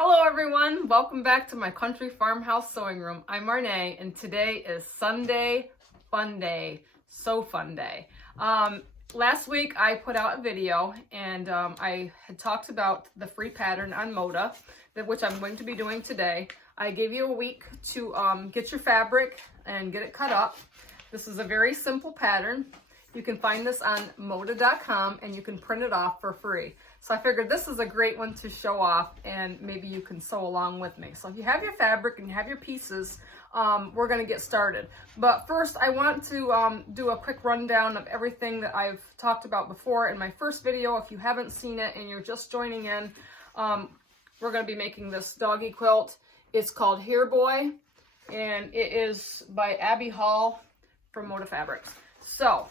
Hello everyone, welcome back to my country farmhouse sewing room. I'm Marnay and today is Sunday Fun Day. So fun day. Last week I put out a video and I had talked about the free pattern on Moda, which I'm going to be doing today. I gave you a week to get your fabric and get it cut up. This is a very simple pattern. You can find this on moda.com and you can print it off for free. So I figured this is a great one to show off and maybe you can sew along with me. So if you have your fabric and you have your pieces, we're going to get started. But first I want to do a quick rundown of everything that I've talked about before in my first video. If you haven't seen it and you're just joining in, we're going to be making this doggy quilt. It's called Here Boy and it is by Abby Hall from Moda Fabrics. So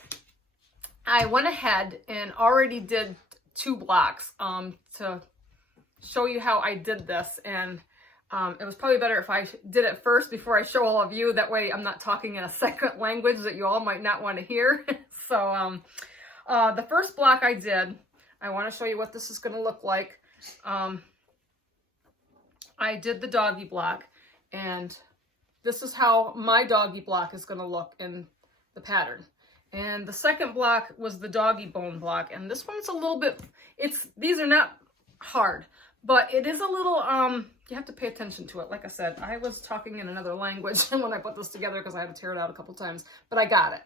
I went ahead and already did 2 blocks to show you how I did this, and it was probably better if I did it first before I show all of you. That way I'm not talking in a second language that you all might not want to hear. So the first block I did, I want to show you what this is going to look like. I did the doggy block, and this is how my doggy block is going to look in the pattern. And the second block was the doggy bone block, and this one's a little bit, these are not hard, but it is a little, you have to pay attention to it. Like I said, I was talking in another language when I put this together because I had to tear it out a couple times, but I got it.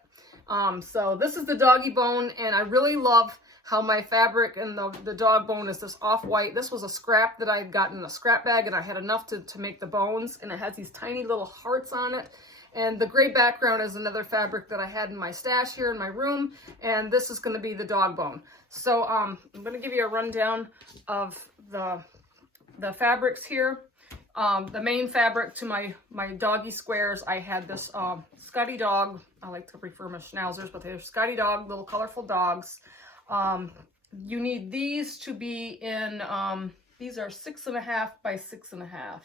So this is the doggy bone, and I really love how my fabric and the dog bone is this off-white. This was a scrap that I had gotten in a scrap bag, and I had enough to make the bones, and it has these tiny little hearts on it. And the gray background is another fabric that I had in my stash here in my room, and this is going to be the dog bone. So I'm going to give you a rundown of the fabrics here. The main fabric to my doggy squares, I had this Scotty dog. I like to refer them as schnauzers, but they're Scotty dog, little colorful dogs. You need these to be in, these are 6.5 by 6.5.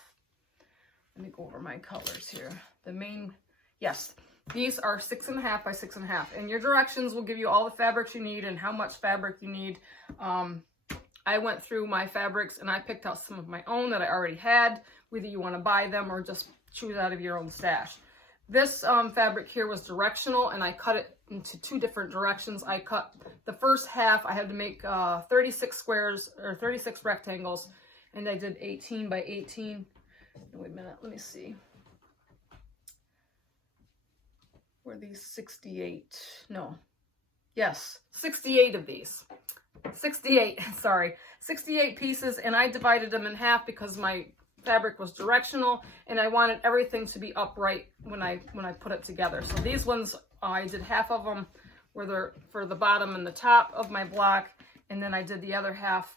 Let me go over my colors here. The main, yes, these are 6.5 by 6.5, and your directions will give you all the fabrics you need and how much fabric you need. I went through my fabrics and I picked out some of my own that I already had, whether you want to buy them or just choose out of your own stash. This fabric here was directional, and I cut it into 2 different directions. I cut the first half. I had to make 36 squares or 36 rectangles, and I did 18 by 18. Wait a minute, let me see. Were these 68? No. Yes, 68 of these. 68, sorry. 68 pieces, and I divided them in half because my fabric was directional and I wanted everything to be upright when I put it together. So these ones, I did half of them were for the bottom and the top of my block, and then I did the other half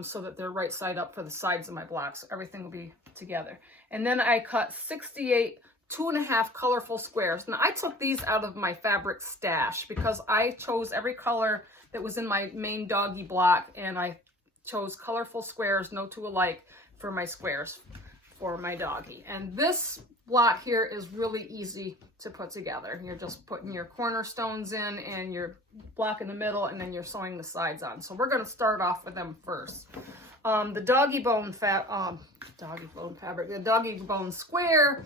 so that they're right side up for the sides of my block. So everything will be together. And then I cut 68 2.5 colorful squares. Now I took these out of my fabric stash because I chose every color that was in my main doggy block, and I chose colorful squares, no 2 alike, for my squares for my doggy. And this block here is really easy to put together. You're just putting your cornerstones in and your block in the middle, and then you're sewing the sides on. So we're going to start off with them first. The doggy bone fabric, the doggy bone square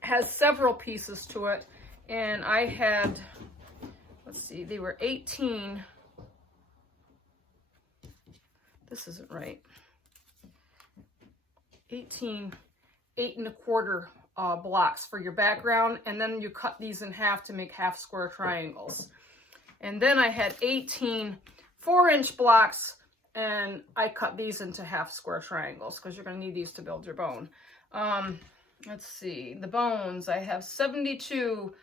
has several pieces to it, and I had, let's see, they were 18. This isn't right. 18 8.25 blocks for your background, and then you cut these in half to make half square triangles. And then I had 18 4-inch blocks, and I cut these into half square triangles because you're going to need these to build your bone. Let's see, the bones, I have 36.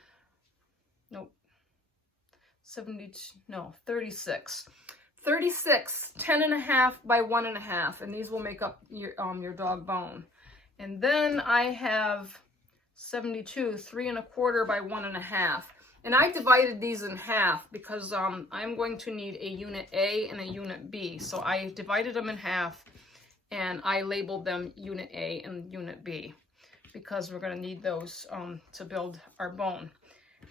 36 10.5 by 1.5, and these will make up your dog bone. And then I have 72 3.25 by 1.5, and I divided these in half because I'm going to need a unit A and a unit B. So I divided them in half, and I labeled them unit A and unit B because we're going to need those to build our bone.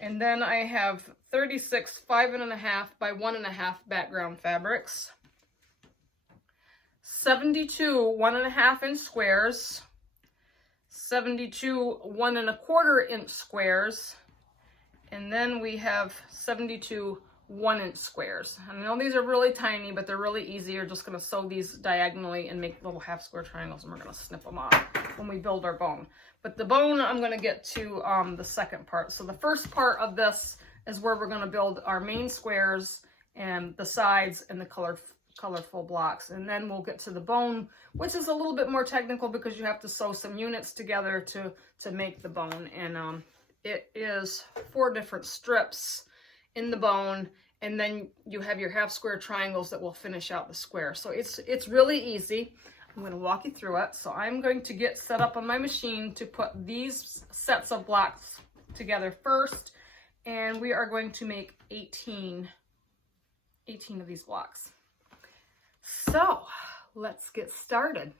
And then I have 36 5.5 by 1.5 background fabrics, 72 1.5 inch squares, 72 1.25 inch squares, and then we have 72 1-inch squares. I know these are really tiny, but they're really easy. You're just going to sew these diagonally and make little half square triangles, and we're going to snip them off when we build our bone. But the bone, I'm going to get to the second part. So the first part of this is where we're going to build our main squares and the sides and the colorful blocks. And then we'll get to the bone, which is a little bit more technical because you have to sew some units together to make the bone. And it is 4 different strips in the bone, and then you have your half square triangles that will finish out the square. So it's really easy. I'm going to walk you through it. So I'm going to get set up on my machine to put these sets of blocks together first, and we are going to make 18 of these blocks. So let's get started.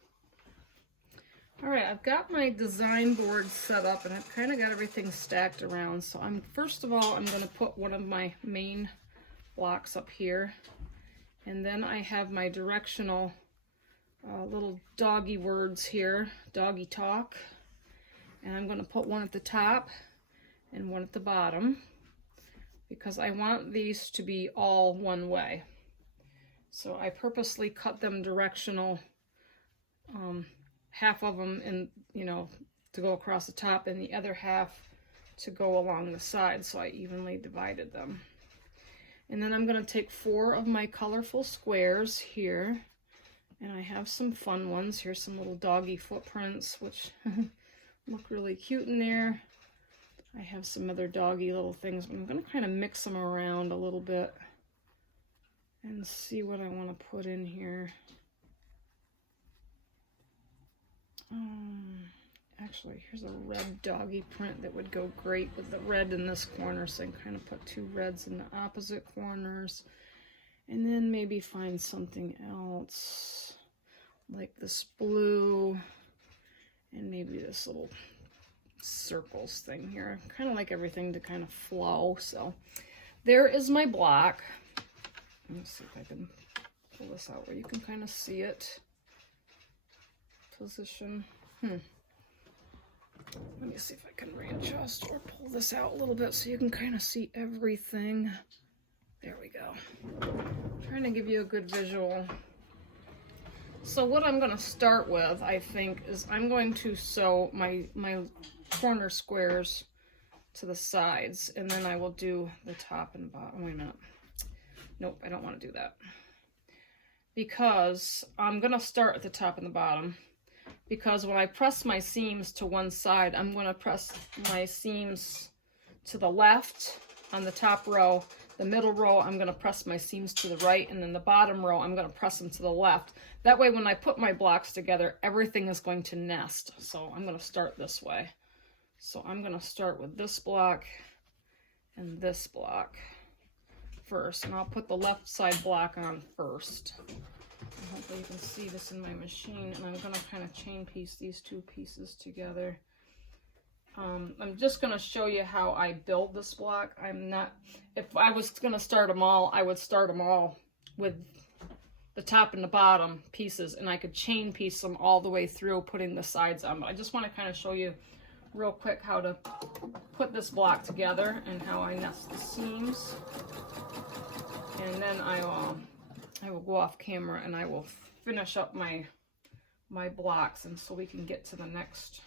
All right, I've got my design board set up and I've kind of got everything stacked around. So first of all, I'm going to put one of my main blocks up here. And then I have my directional little doggy words here, doggy talk. And I'm going to put one at the top and one at the bottom because I want these to be all one way. So I purposely cut them directional, half of them to go across the top and the other half to go along the side, so I evenly divided them. And then I'm going to take 4 of my colorful squares here, and I have some fun ones. Here's some little doggy footprints which look really cute in there. I have some other doggy little things, but I'm going to kind of mix them around a little bit and see what I want to put in here. Actually, here's a red doggy print that would go great with the red in this corner, so I can kind of put 2 reds in the opposite corners, and then maybe find something else like this blue and maybe this little circles thing here. I kind of like everything to kind of flow. So there is my block. Let me see if I can pull this out where you can kind of see it. Position. Let me see if I can readjust or pull this out a little bit so you can kind of see everything. There we go. I'm trying to give you a good visual. So what I'm going to start with, I think, is I'm going to sew my corner squares to the sides, and then I will do the top and bottom. Wait a minute. Nope, I don't want to do that. Because I'm going to start at the top and the bottom. Because when I press my seams to one side, I'm going to press my seams to the left on the top row. The middle row, I'm going to press my seams to the right, and then the bottom row, I'm going to press them to the left. That way, when I put my blocks together, everything is going to nest. So I'm going to start this way. So I'm going to start with this block and this block first, and I'll put the left side block on first. Hopefully you can see this in my machine, and I'm going to kind of chain piece these 2 pieces together. I'm just going to show you how I build this block. If I was going to start them all, I would start them all with the top and the bottom pieces, and I could chain piece them all the way through, putting the sides on. But I just want to kind of show you real quick how to put this block together and how I nest the seams. And then I will go off camera and I will finish up my blocks, and so we can get to the next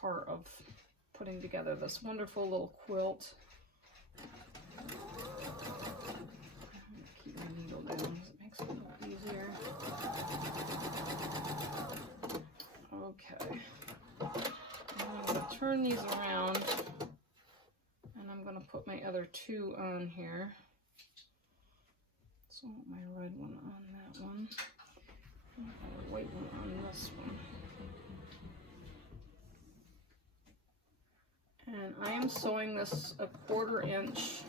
part of putting together this wonderful little quilt. Keep my needle down because it makes it a little easier. Okay. I'm going to turn these around, and I'm going to put my other 2 on here. So my red one on that one, and my white one on this one. And I am sewing this a 1/4 inch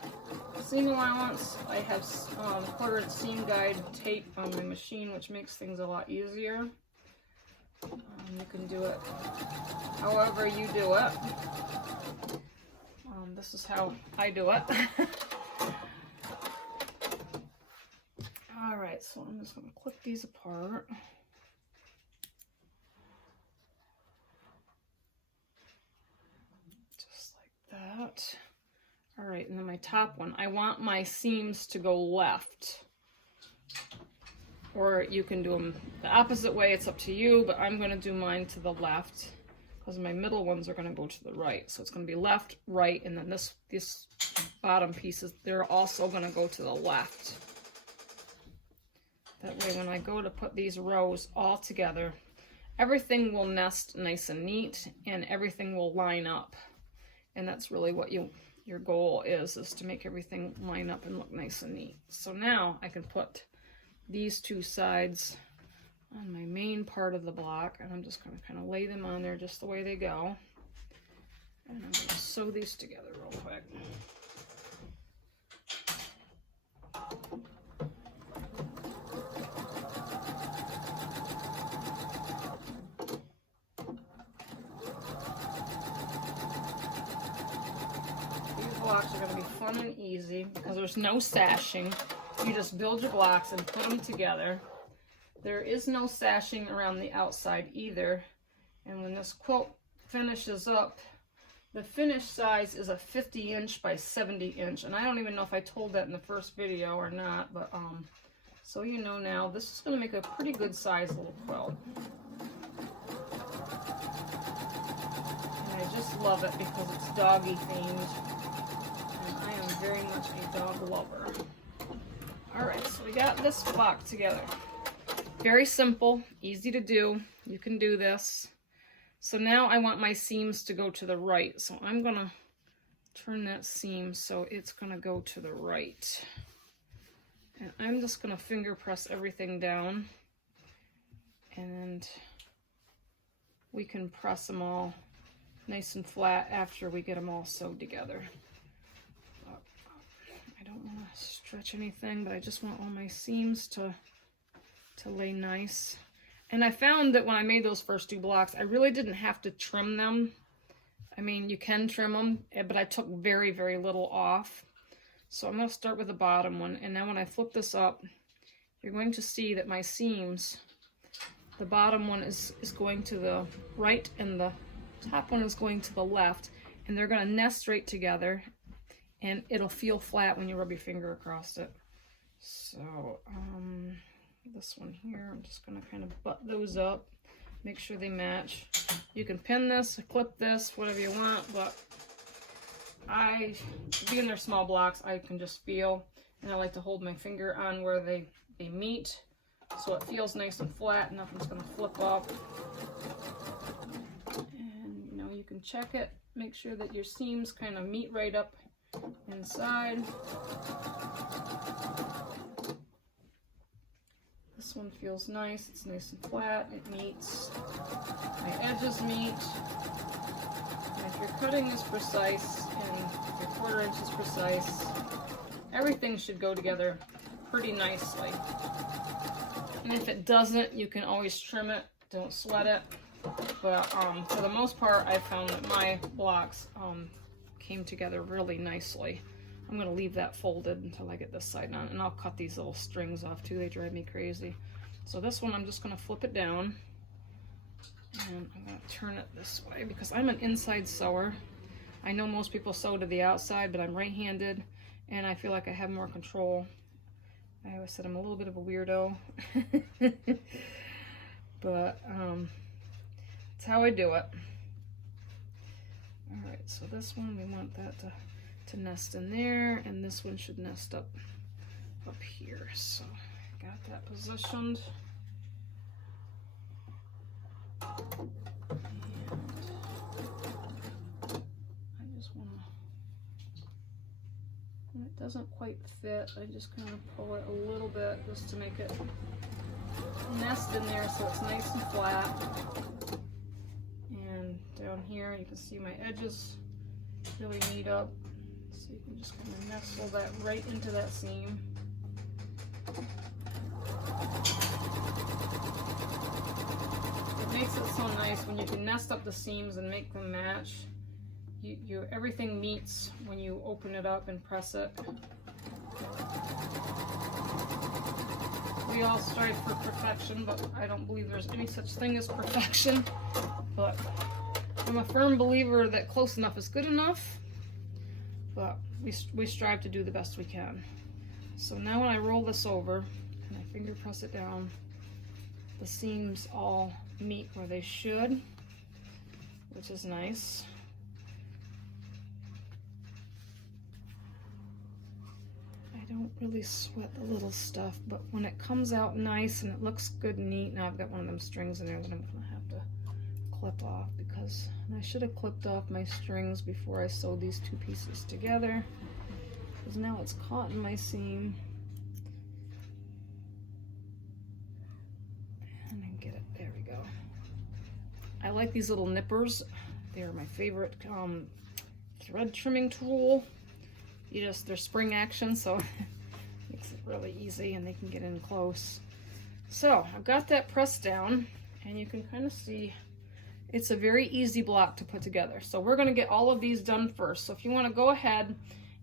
seam allowance. I have 1/4 inch seam guide tape on my machine, which makes things a lot easier. You can do it however you do it. This is how I do it. All right. right, so I'm just going to clip these apart. Just like that. All right, and then my top one, I want my seams to go left. Or you can do them the opposite way, it's up to you, but I'm going to do mine to the left because my middle ones are going to go to the right. So it's going to be left, right, and then this bottom pieces, they're also going to go to the left. That way when I go to put these rows all together, everything will nest nice and neat and everything will line up. And that's really what your goal is to make everything line up and look nice and neat. So now I can put these two sides on my main part of the block, and I'm just going to kind of lay them on there just the way they go. And I'm going to sew these together real quick. These blocks are going to be fun and easy because there's no sashing. You just build your blocks and put them together. There is no sashing around the outside either. And when this quilt finishes up, the finished size is a 50-inch by 70-inch. And I don't even know if I told that in the first video or not, but so you know now, this is going to make a pretty good size little quilt. And I just love it because it's doggy themed. And I am very much a dog lover. All right, so we got this block together. Very simple, easy to do. You can do this. So now I want my seams to go to the right. So I'm gonna turn that seam so it's gonna go to the right. And I'm just gonna finger press everything down. And we can press them all nice and flat after we get them all sewed together. I don't want to stretch anything, but I just want all my seams to lay nice. And I found that when I made those first two blocks, I really didn't have to trim them. I mean, you can trim them, but I took very, very little off. So I'm going to start with the bottom one. And now when I flip this up, you're going to see that my seams, the bottom one is going to the right and the top one is going to the left. And they're going to nest right together. And it'll feel flat when you rub your finger across it. So, this one here, I'm just going to kind of butt those up, make sure they match. You can pin this, clip this, whatever you want, but being they're small blocks, I can just feel, and I like to hold my finger on where they meet, so it feels nice and flat, nothing's going to flip up. And, you know, you can check it, make sure that your seams kind of meet right up inside. This one feels nice, it's nice and flat, it meets, my edges meet, and if your cutting is precise and your 1/4 inch is precise, everything should go together pretty nicely. And if it doesn't, you can always trim it, don't sweat it, but for the most part, I found that my blocks came together really nicely. I'm going to leave that folded until I get this side on, and I'll cut these little strings off too, they drive me crazy. So this one I'm just going to flip it down, and I'm going to turn it this way because I'm an inside sewer. I know most people sew to the outside, but I'm right-handed and I feel like I have more control. I always said I'm a little bit of a weirdo, but that's how I do it. All right, so this one, we want that to nest in there, and this one should nest up here. So I got that positioned. And I just want to, when it doesn't quite fit, I just kind of pull it a little bit just to make it nest in there so it's nice and flat. And down here you can see my edges really neat up. So you can just kind of nestle that right into that seam. It makes it so nice when you can nest up the seams and make them match. Everything meets when you open it up and press it. we all strive for perfection, but I don't believe there's any such thing as perfection. But I'm a firm believer that close enough is good enough, but we strive to do the best we can. So now when I roll this over and I finger press it down, the seams all meet where they should, which is nice. I don't really sweat the little stuff, but when it comes out nice and it looks good and neat, now I've got one of them strings in there that I'm gonna have to clip off, because I should have clipped off my strings before I sewed these two pieces together, because now it's caught in my seam. And I get it, there we go. I like these little nippers. They're my favorite thread trimming tool. They're spring action, so it makes it really easy and they can get in close. So I've got that pressed down, and you can kind of see it's a very easy block to put together. So we're going to get all of these done first. So if you want to go ahead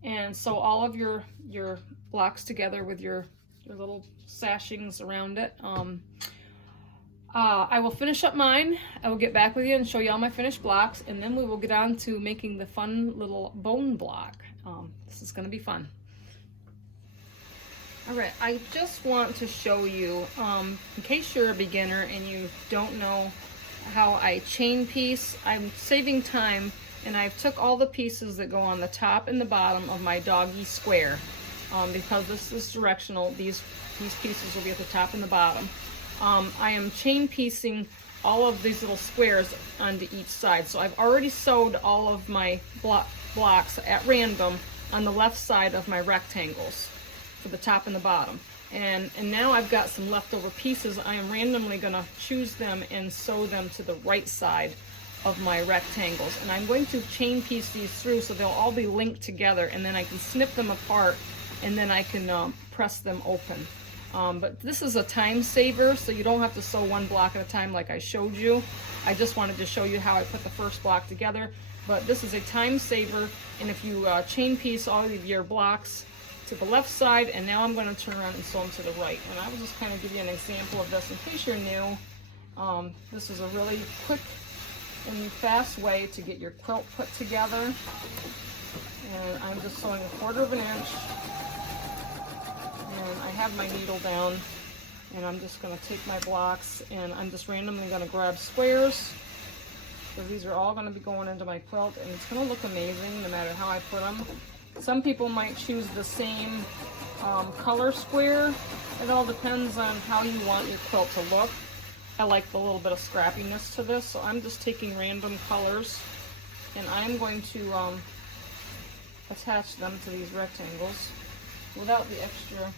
and sew all of your blocks together with your little sashings around it. I will finish up mine. I will get back with you and show you all my finished blocks, and then we will get on to making the fun little bone block. This is going to be fun. All right, I just want to show you, in case you're a beginner and you don't know how I chain piece, I'm saving time, and I've took all the pieces that go on the top and the bottom of my doggy square, because this is directional. These pieces will be at the top and the bottom. I am chain piecing all of these little squares onto each side. So I've already sewed all of my blocks at random on the left side of my rectangles for the top and the bottom. And now I've got some leftover pieces. I am randomly going to choose them and sew them to the right side of my rectangles. And I'm going to chain piece these through so they'll all be linked together, and then I can snip them apart, and then I can press them open. But this is a time saver, so you don't have to sew one block at a time like I showed you. I just wanted to show you how I put the first block together. But this is a time saver, and if you chain piece all of your blocks to the left side, and now I'm going to turn around and sew them to the right. And I will just kind of give you an example of this in case you're new. This is a really quick and fast way to get your quilt put together. And I'm just sewing 1/4 of an inch. And I have my needle down, and I'm just going to take my blocks, and I'm just randomly going to grab squares. So these are all going to be going into my quilt, and it's going to look amazing no matter how I put them. Some people might choose the same color square. It all depends on how you want your quilt to look. I like the little bit of scrappiness to this, so I'm just taking random colors, and I'm going to attach them to these rectangles without the extra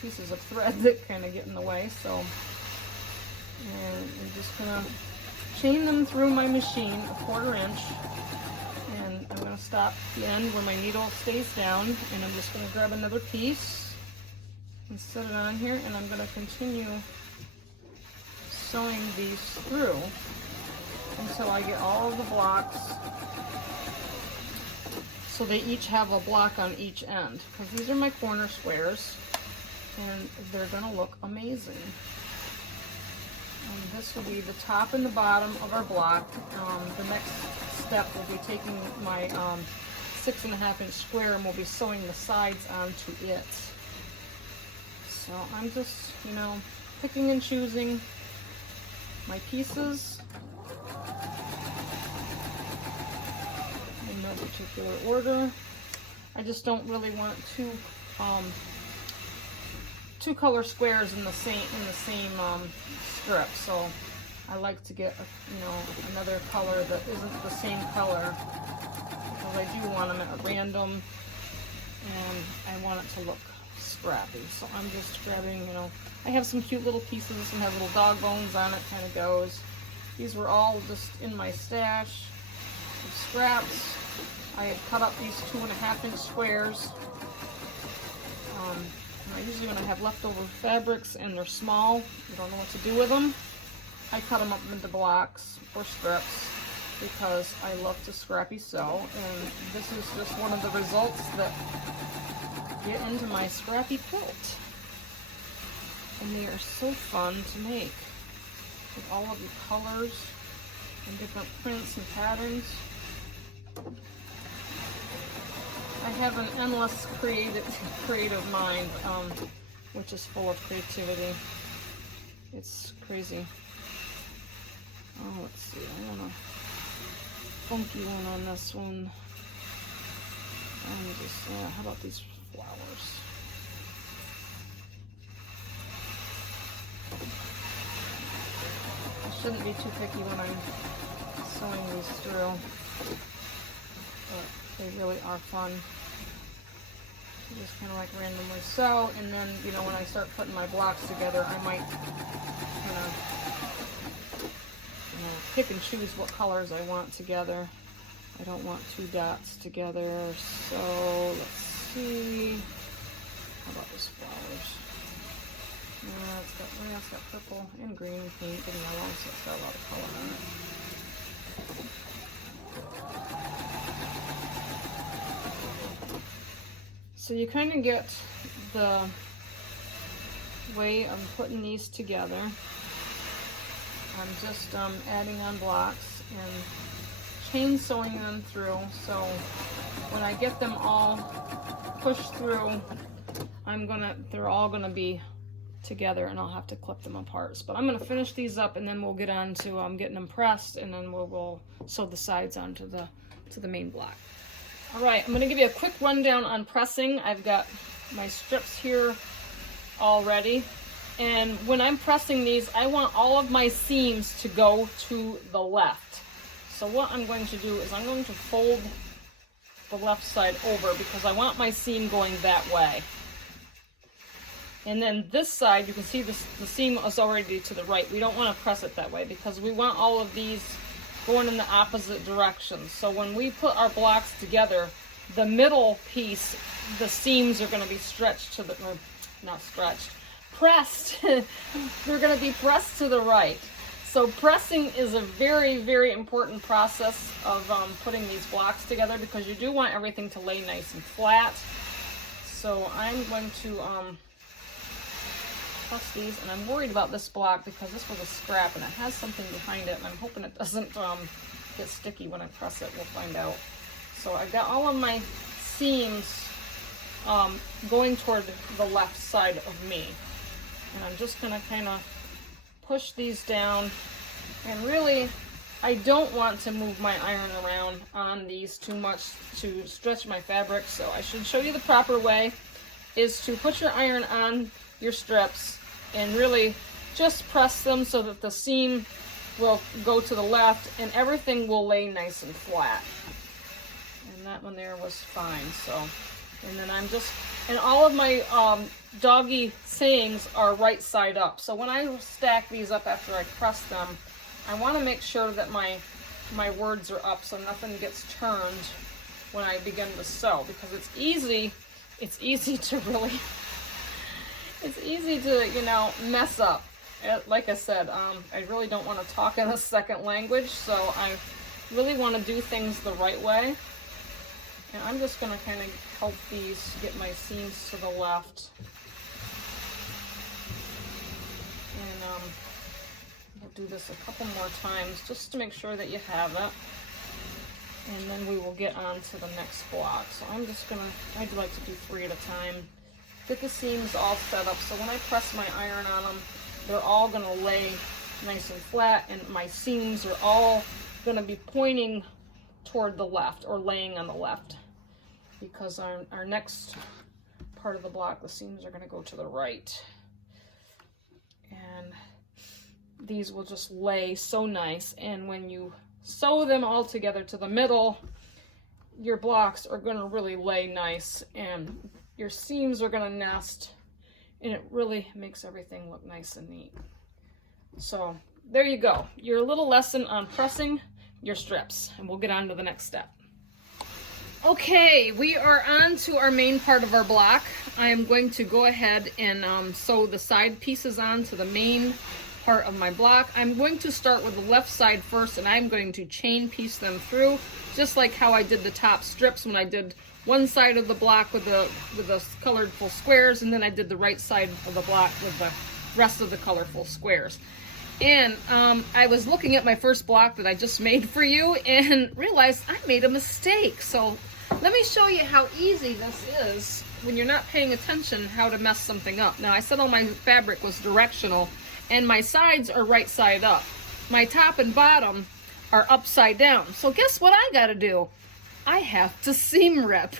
pieces of thread that kind of get in the way. So, and I'm just gonna chain them through my machine 1/4 inch, and I'm gonna stop the end where my needle stays down, and I'm just gonna grab another piece and set it on here, and I'm gonna continue sewing these through until I get all of the blocks, so they each have a block on each end, because these are my corner squares, and they're going to look amazing. And this will be the top and the bottom of our block. The next step will be taking my 6.5 inch square, and we'll be sewing the sides onto it. So I'm just, picking and choosing my pieces in no particular order. I just don't really want two color squares in the same strip, so I like to get another color that isn't the same color, because I do want them at random, and I want it to look scrappy. So I'm just grabbing, I have some cute little pieces. This one has little dog bones on it, kind of goes. These were all just in my stash of scraps. I had cut up these 2.5 inch squares. Usually when I have leftover fabrics and they're small, you don't know what to do with them, I cut them up into blocks or strips, because I love to scrappy sew, and this is just one of the results that get into my scrappy quilt. And they are so fun to make with all of the colors and different prints and patterns. I have an endless creative mind, which is full of creativity. It's crazy. Oh, let's see. I want a funky one on this one. And just, how about these flowers? I shouldn't be too picky when I'm sewing these through, but they really are fun. Just kind of like randomly sew, and then, you know, when I start putting my blocks together, I might kind of, you know, pick and choose what colors I want together. I don't want two dots together, so let's see. How about those flowers? Yeah, it's got purple and green paint and yellow, so it's got a lot of color on it. So you kind of get the way of putting these together. I'm just adding on blocks and chain sewing them through, so when I get them all pushed through, they're all gonna be together, and I'll have to clip them apart. But I'm gonna finish these up, and then we'll get on to getting them pressed, and then we'll sew the sides onto the main block. All right, I'm gonna give you a quick rundown on pressing. I've got my strips here already, and when I'm pressing these, I want all of my seams to go to the left. So what I'm going to do is I'm going to fold the left side over because I want my seam going that way. And then this side, you can see the seam is already to the right. We don't want to press it that way because we want all of these going in the opposite direction. So when we put our blocks together, the middle piece, the seams are going to be stretched to the, or not stretched, pressed. They're going to be pressed to the right. So pressing is a very, very important process of putting these blocks together because you do want everything to lay nice and flat. So I'm going to press these, and I'm worried about this block because this was a scrap and it has something behind it, and I'm hoping it doesn't get sticky when I press it. We'll find out. So I've got all of my seams going toward the left side of me, and I'm just going to kind of push these down, and really I don't want to move my iron around on these too much to stretch my fabric. So I should show you the proper way is to put your iron on your strips and really just press them so that the seam will go to the left and everything will lay nice and flat. And that one there was fine. So, and then and all of my doggy sayings are right side up. So when I stack these up after I press them, I want to make sure that my words are up so nothing gets turned when I begin to sew, because it's easy to really, it's easy to, you know, mess up. Like I said, I really don't want to talk in a second language, so I really want to do things the right way. And I'm just going to kind of help these get my seams to the left. And we'll do this a couple more times just to make sure that you have it. And then we will get on to the next block. So I'm just going to, I'd like to do 3 at a time. Get the seams all set up so when I press my iron on them, they're all going to lay nice and flat, and my seams are all going to be pointing toward the left or laying on the left, because our next part of the block, the seams are going to go to the right. And these will just lay so nice, and when you sew them all together to the middle, your blocks are going to really lay nice and your seams are going to nest, and it really makes everything look nice and neat. So there you go, your little lesson on pressing your strips, and we'll get on to the next step. Okay, we are on to our main part of our block. I am going to go ahead and sew the side pieces on to the main part of my block. I'm going to start with the left side first, and I'm going to chain piece them through, just like how I did the top strips when I did one side of the block with the colorful squares, and then I did the right side of the block with the rest of the colorful squares. And I was looking at my first block that I just made for you and realized I made a mistake. So let me show you how easy this is when you're not paying attention, how to mess something up. Now I said all my fabric was directional and my sides are right side up. My top and bottom are upside down. So guess what I gotta do? I have to seam rip.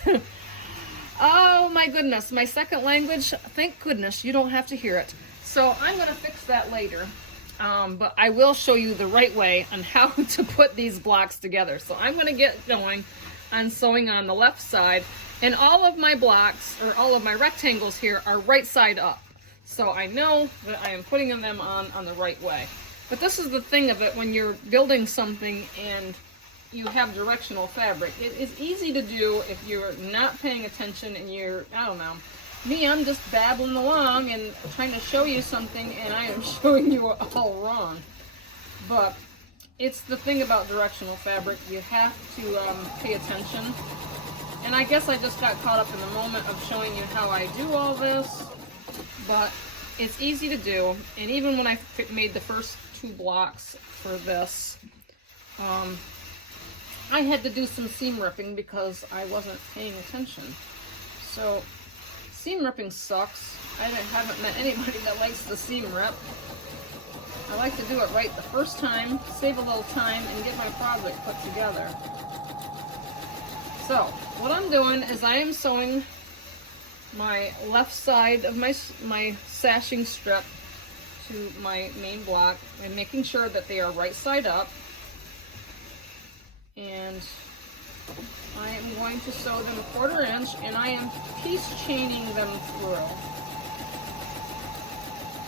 Oh my goodness, my second language, thank goodness you don't have to hear it. So I'm gonna fix that later. But I will show you the right way on how to put these blocks together. So I'm going to get going on sewing on the left side, and all of my blocks, or all of my rectangles here, are right side up. So I know that I am putting them on the right way. But this is the thing of it when you're building something and you have directional fabric. It is easy to do if you're not paying attention and you're, I don't know. Me, I'm just babbling along and trying to show you something, and I am showing you all wrong. But it's the thing about directional fabric. You have to pay attention. And I guess I just got caught up in the moment of showing you how I do all this. But it's easy to do. And even when I made the first 2 blocks for this, I had to do some seam ripping because I wasn't paying attention. So seam ripping sucks. I haven't met anybody that likes the seam rip. I like to do it right the first time, save a little time, and get my project put together. So what I'm doing is I am sewing my left side of my sashing strip to my main block and making sure that they are right side up. And I am going to sew them 1/4 inch, and I am piece chaining them through.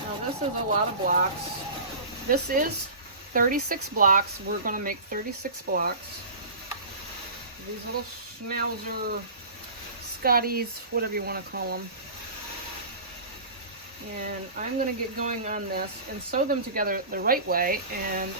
Now this is a lot of blocks. This is 36 blocks. We're going to make 36 blocks. These little schnauzer, Scotties, whatever you want to call them. And I'm going to get going on this and sew them together the right way.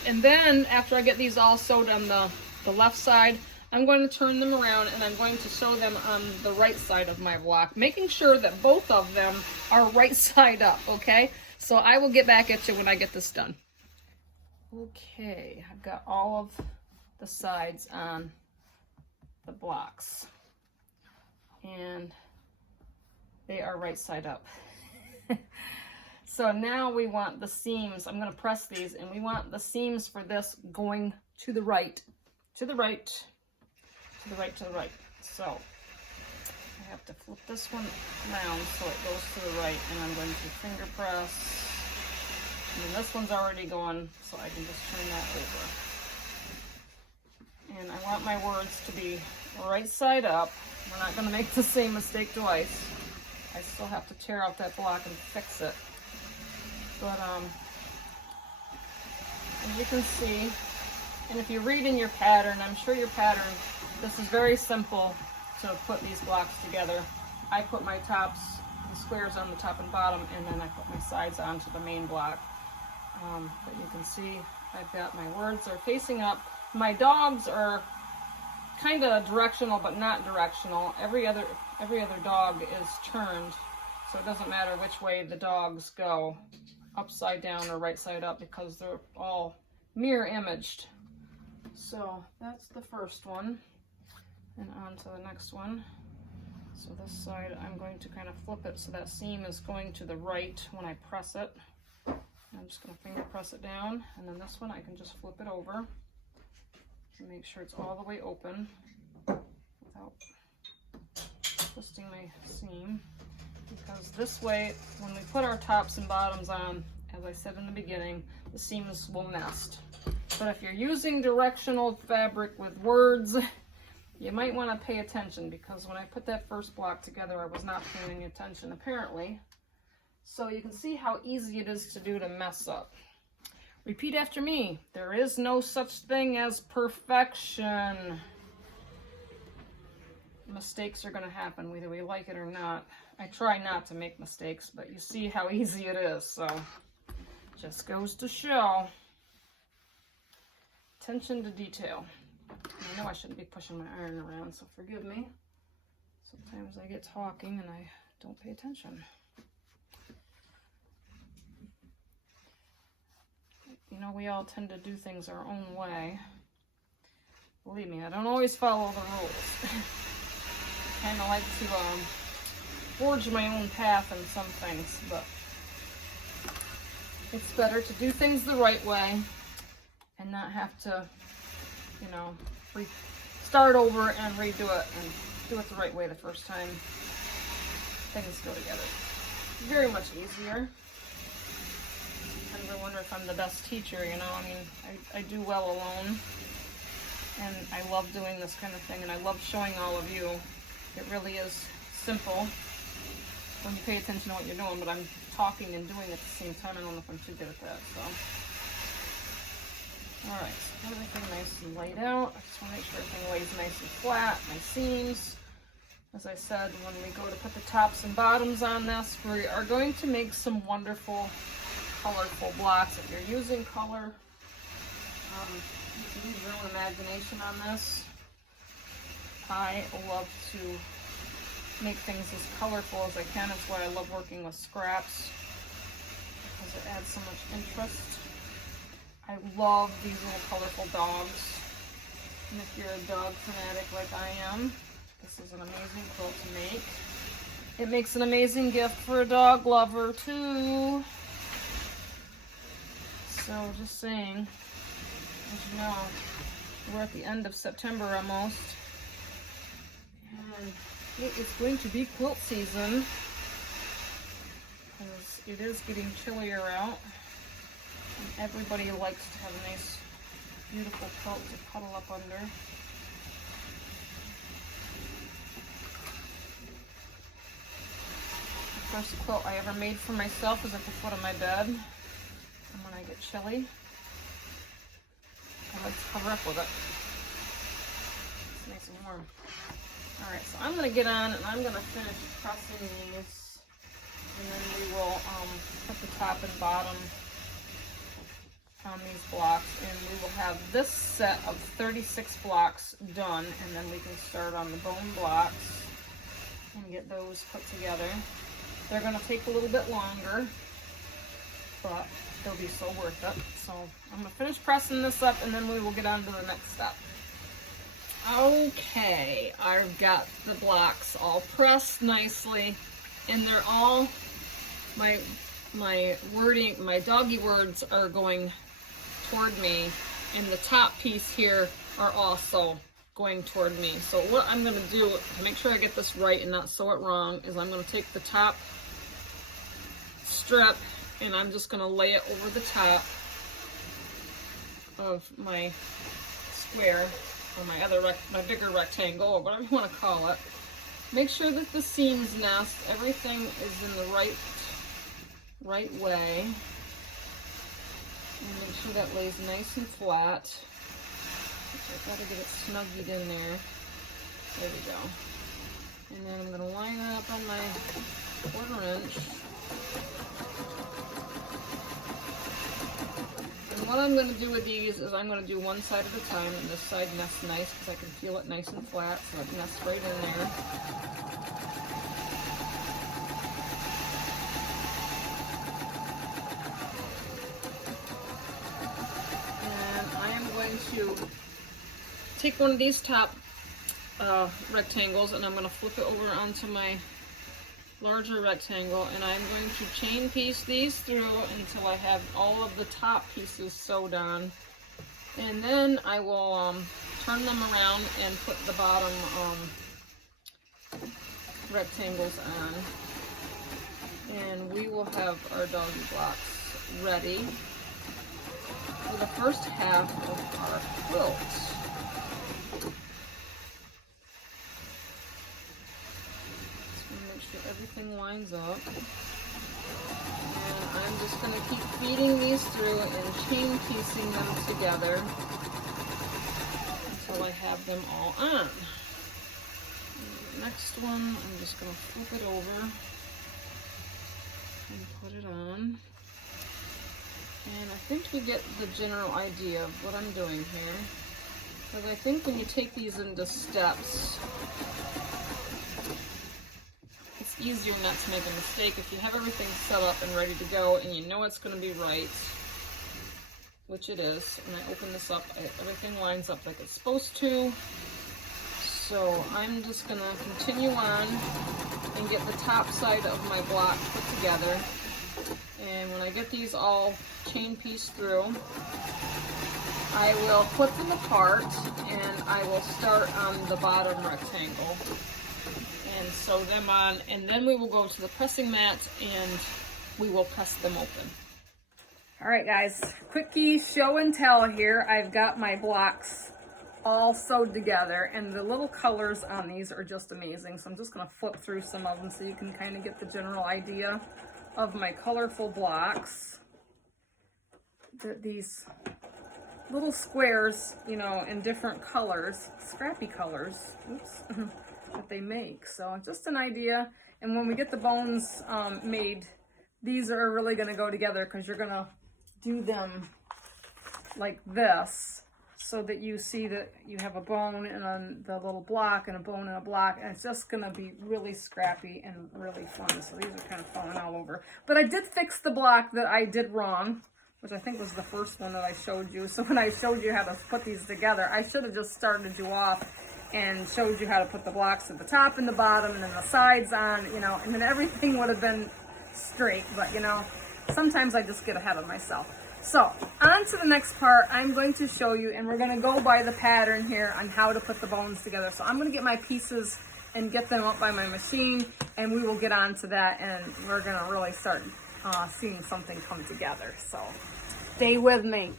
And then after I get these all sewed on the left side, I'm going to turn them around and I'm going to sew them on the right side of my block, making sure that both of them are right side up, okay? So I will get back at you when I get this done. Okay, I've got all of the sides on the blocks, and they are right side up. So now we want the seams. I'm going to press these, and we want the seams for this going to the right, to the right, to the right, to the right. So I have to flip this one around so it goes to the right, and I'm going to finger press. And then this one's already going, so I can just turn that over. And I want my words to be right side up. We're not going to make the same mistake twice. I still have to tear out that block and fix it. But as you can see, and if you read in your pattern, I'm sure your pattern, this is very simple to put these blocks together. I put my tops, the squares on the top and bottom, and then I put my sides onto the main block. But you can see I've got my words are facing up. My dogs are kind of directional, but not directional. Every other dog is turned, so it doesn't matter which way the dogs go, upside down or right side up, because they're all mirror imaged. So that's the first one, and on to the next one. So this side, I'm going to kind of flip it so that seam is going to the right when I press it. I'm just going to finger press it down, and then this one I can just flip it over and make sure it's all the way open without twisting my seam. Because this way, when we put our tops and bottoms on, as I said in the beginning, the seams will nest. But if you're using directional fabric with words, you might want to pay attention, because when I put that first block together, I was not paying attention apparently. So you can see how easy it is to do to mess up. Repeat after me. There is no such thing as perfection. Mistakes are going to happen whether we like it or not. I try not to make mistakes, but you see how easy it is, so just goes to show. Attention to detail. I know I shouldn't be pushing my iron around, so forgive me. Sometimes I get talking and I don't pay attention. you know, we all tend to do things our own way. Believe me, I don't always follow the rules. I kind of like to forge my own path in some things, but it's better to do things the right way and not have to, you know, start over and redo it and do it the right way the first time. Things go together. Very much easier. I wonder if I'm the best teacher, you know, I mean, I do well alone, and I love doing this kind of thing, and I love showing all of you. It really is simple when you pay attention to what you're doing, but I'm talking and doing it at the same time. I don't know if I'm too good at that, so. Alright, so everything nice and laid out. I just want to make sure everything lays nice and flat, my seams. As I said, when we go to put the tops and bottoms on this, we are going to make some wonderful colorful blocks. If you're using color, you can use your own imagination on this. I love to make things as colorful as I can. That's why I love working with scraps, because it adds so much interest. I love these little colorful dogs. And if you're a dog fanatic like I am, this is an amazing quilt to make. It makes an amazing gift for a dog lover too. So just saying, as you know, we're at the end of September almost, and it is going to be quilt season, because it is getting chillier out, and everybody likes to have a nice, beautiful quilt to cuddle up under. The first quilt I ever made for myself was at the foot of my bed. And when I get chilly, I like to cover up with it. It's nice and warm. Alright, so I'm going to get on and I'm going to finish pressing these. And then we will put the top and bottom on these blocks. And we will have this set of 36 blocks done. And then we can start on the bone blocks and get those put together. They're going to take a little bit longer, but they'll be so worth it. So I'm going to finish pressing this up and then we will get on to the next step. Okay, I've got the blocks all pressed nicely, and they're all, my wording, my doggy words are going toward me, and the top piece here are also going toward me. So what I'm going to do to make sure I get this right and not sew it wrong is I'm going to take the top strip and I'm just going to lay it over the top of my square, or my bigger rectangle, or whatever you want to call it. Make sure that the seams nest, everything is in the right way. And make sure that lays nice and flat. I've got to get it snuggied in there. There we go. And then I'm going to line it up on my 1/4 inch. And what I'm going to do with these is I'm going to do one side at a time, and this side nests nice because I can feel it nice and flat, so it nests right in there. And I am going to take one of these top rectangles and I'm going to flip it over onto my larger rectangle, and I'm going to chain piece these through until I have all of the top pieces sewed on, and then I will turn them around and put the bottom rectangles on, and we will have our doggy blocks ready for the first half of our quilt. Everything lines up, and I'm just going to keep feeding these through and chain piecing them together until I have them all on. And the next one, I'm just going to flip it over and put it on, and I think you get the general idea of what I'm doing here, because I think when you take these into steps, easier not to make a mistake. If you have everything set up and ready to go and you know it's going to be right, which it is, and I open this up, everything lines up like it's supposed to. So I'm just gonna continue on and get the top side of my block put together. And when I get these all chain pieced through, I will flip them apart and I will start on the bottom rectangle and sew them on, and then we will go to the pressing mat and we will press them open. All right guys, quickie show and tell here. I've got my blocks all sewed together and the little colors on these are just amazing. So I'm just gonna flip through some of them so you can kind of get the general idea of my colorful blocks. These little squares, you know, in different colors, scrappy colors, oops, that they make. So just an idea. And when we get the bones made, these are really gonna go together because you're gonna do them like this so that you see that you have a bone and the little block and a bone and a block, and it's just gonna be really scrappy and really fun. So these are kind of falling all over. But I did fix the block that I did wrong, which I think was the first one that I showed you. So when I showed you how to put these together, I should have just started you off and showed you how to put the blocks at the top and the bottom and then the sides on, you know, and then everything would have been straight. But, you know, sometimes I just get ahead of myself. So on to the next part, I'm going to show you, and we're going to go by the pattern here on how to put the bones together. So I'm going to get my pieces and get them up by my machine, and we will get on to that, and we're going to really start seeing something come together. So stay with me.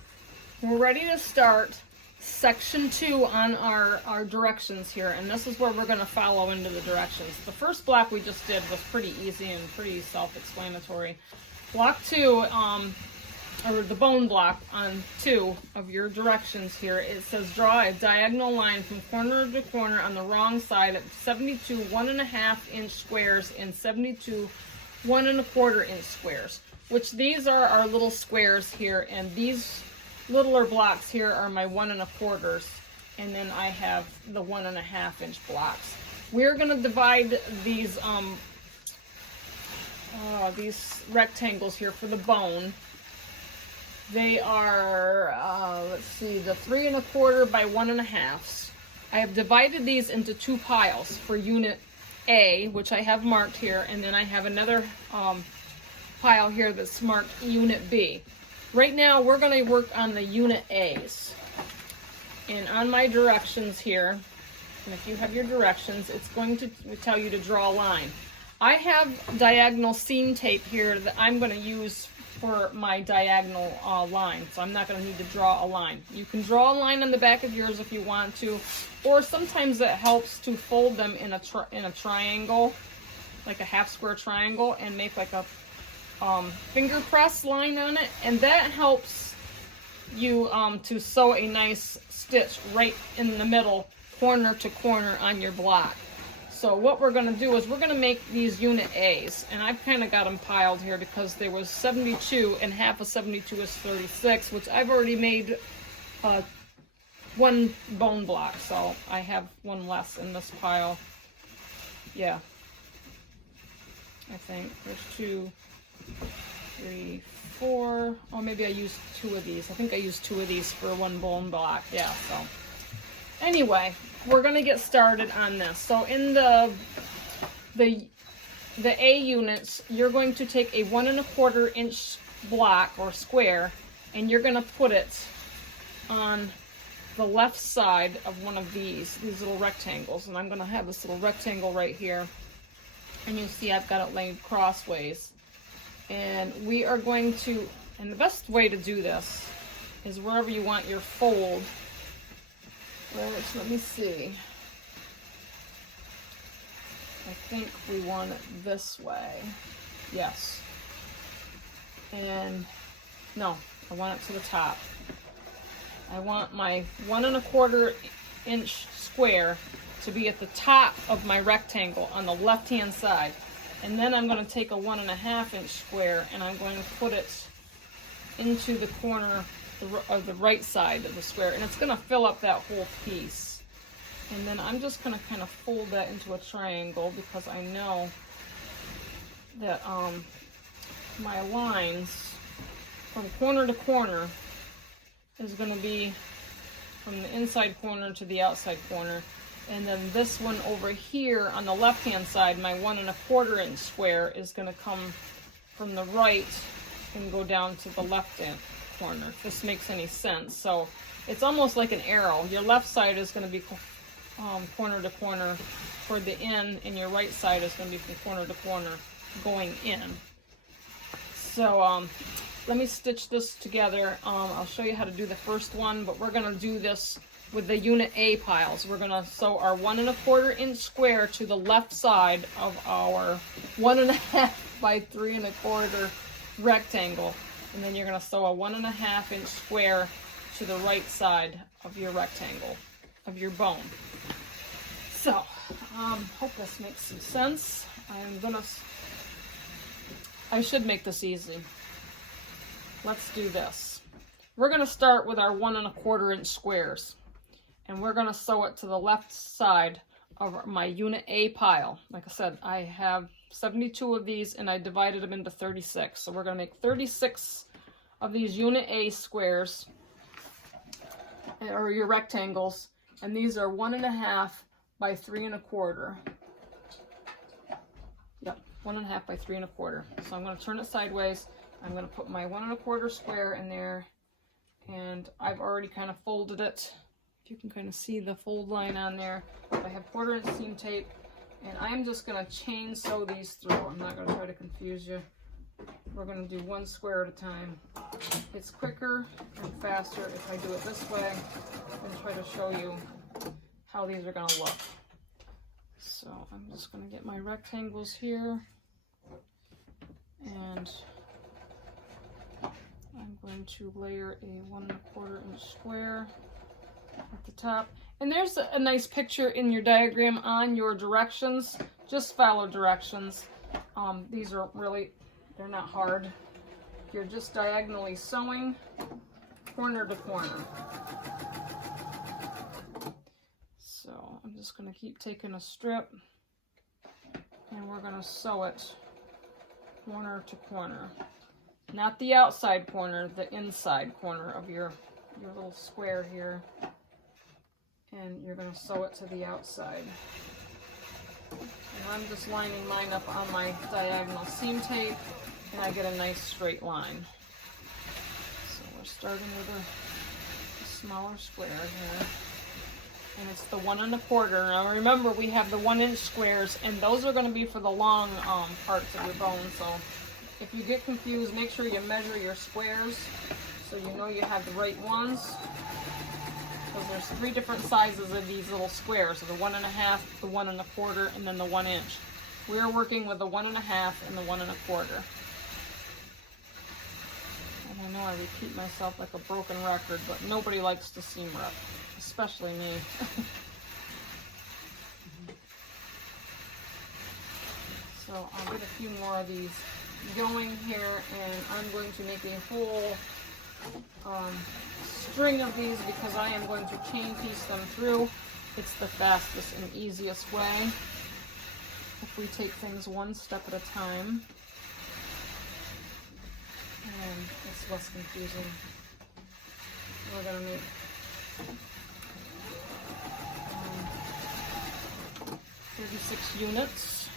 We're ready to start section 2 on our directions here, and this is where we're going to follow into the directions. The first block we just did was pretty easy and pretty self-explanatory. Block 2, or the bone block on 2 of your directions here, it says draw a diagonal line from corner to corner on the wrong side at 72 1.5 inch squares and 72 1.25 inch squares, which these are our little squares here, and these littler blocks here are my 1.25, and then I have the 1.5 inch blocks. We're going to divide these rectangles here for the bone. They are, let's see, the 3.25 by 1.5. I have divided these into 2 piles for unit A, which I have marked here, and then I have another pile here that's marked unit B. Right now, we're going to work on the unit A's. And on my directions here, and if you have your directions, it's going to tell you to draw a line. I have diagonal seam tape here that I'm going to use for my diagonal line, so I'm not going to need to draw a line. You can draw a line on the back of yours if you want to, or sometimes it helps to fold them in a triangle, like a half square triangle, and make like a finger press line on it, and that helps you to sew a nice stitch right in the middle, corner to corner on your block. So what we're going to do is we're going to make these unit A's, and I've kind of got them piled here because there was 72, and half of 72 is 36, which I've already made 1 bone block, so I have 1 less in this pile. Yeah, I think there's 2, 3, 4. Oh, maybe I used 2 of these. I think I used 2 of these for 1 bone block. Yeah, so anyway, we're going to get started on this. So in the A units, you're going to take a 1.25 inch block or square, and you're going to put it on the left side of one of these little rectangles. And I'm going to have this little rectangle right here, and you see I've got it laid crossways. And we are going to, and the best way to do this is wherever you want your fold. Let me see. I think we want it this way. Yes. And no, I want it to the top. I want my 1.25 inch square to be at the top of my rectangle on the left hand side. And then I'm going to take a 1.5 inch square and I'm going to put it into the corner of the right side of the square, and it's going to fill up that whole piece. And then I'm just going to kind of fold that into a triangle because I know that my lines from corner to corner is going to be from the inside corner to the outside corner. And then this one over here on the left hand side, my 1 1/4 inch square, is going to come from the right and go down to the left hand corner, if this makes any sense. So it's almost like an arrow. Your left side is going to be corner to corner toward the end, and your right side is going to be from corner to corner going in. So let me stitch this together. I'll show you how to do the first one, but we're going to do this with the unit A piles. We're going to sew our 1 1/4 inch square to the left side of our 1 1/2 by 3 1/4 rectangle, and then you're going to sew a 1 1/2 inch square to the right side of your rectangle, of your bone. So, hope this makes some sense. I should make this easy. Let's do this. We're going to start with our 1 1/4 inch squares, and we're going to sew it to the left side of my unit A pile. Like I said, I have 72 of these, and I divided them into 36. So we're going to make 36 of these unit A squares, or your rectangles, and these are 1 1/2 by 3 1/4. Yep, 1 1/2 by 3 1/4. So I'm going to turn it sideways. I'm going to put my 1 1/4 square in there, and I've already kind of folded it. If you can kind of see the fold line on there. I have 1/4 inch seam tape, and I'm just going to chain sew these through. I'm not going to try to confuse you. We're going to do one square at a time. It's quicker and faster if I do it this way and try to show you how these are going to look. So I'm just going to get my rectangles here, and I'm going to layer a 1 1/4 inch square at the top. And there's a nice picture in your diagram on your directions. Just follow directions. These are really, they're not hard. You're just diagonally sewing corner to corner. So I'm just going to keep taking a strip, and we're going to sew it corner to corner. Not the outside corner, the inside corner of your little square here. And you're going to sew it to the outside. And I'm just lining mine up on my diagonal seam tape, and I get a nice straight line. So we're starting with a smaller square here. And it's the 1 1/4. Now remember, we have the 1 inch squares, and those are going to be for the long parts of your bone. So if you get confused, make sure you measure your squares so you know you have the right ones. Because there's 3 different sizes of these little squares. So the 1 1/2, the 1 1/4, and then the 1 inch. We're working with the 1 1/2 and the 1 1/4. And I know I repeat myself like a broken record, but nobody likes to seam rip, especially me. So I'll get a few more of these going here, and I'm going to make a whole string of these because I am going to chain piece them through. It's the fastest and easiest way if we take things one step at a time, and it's less confusing. We're going to make 36 units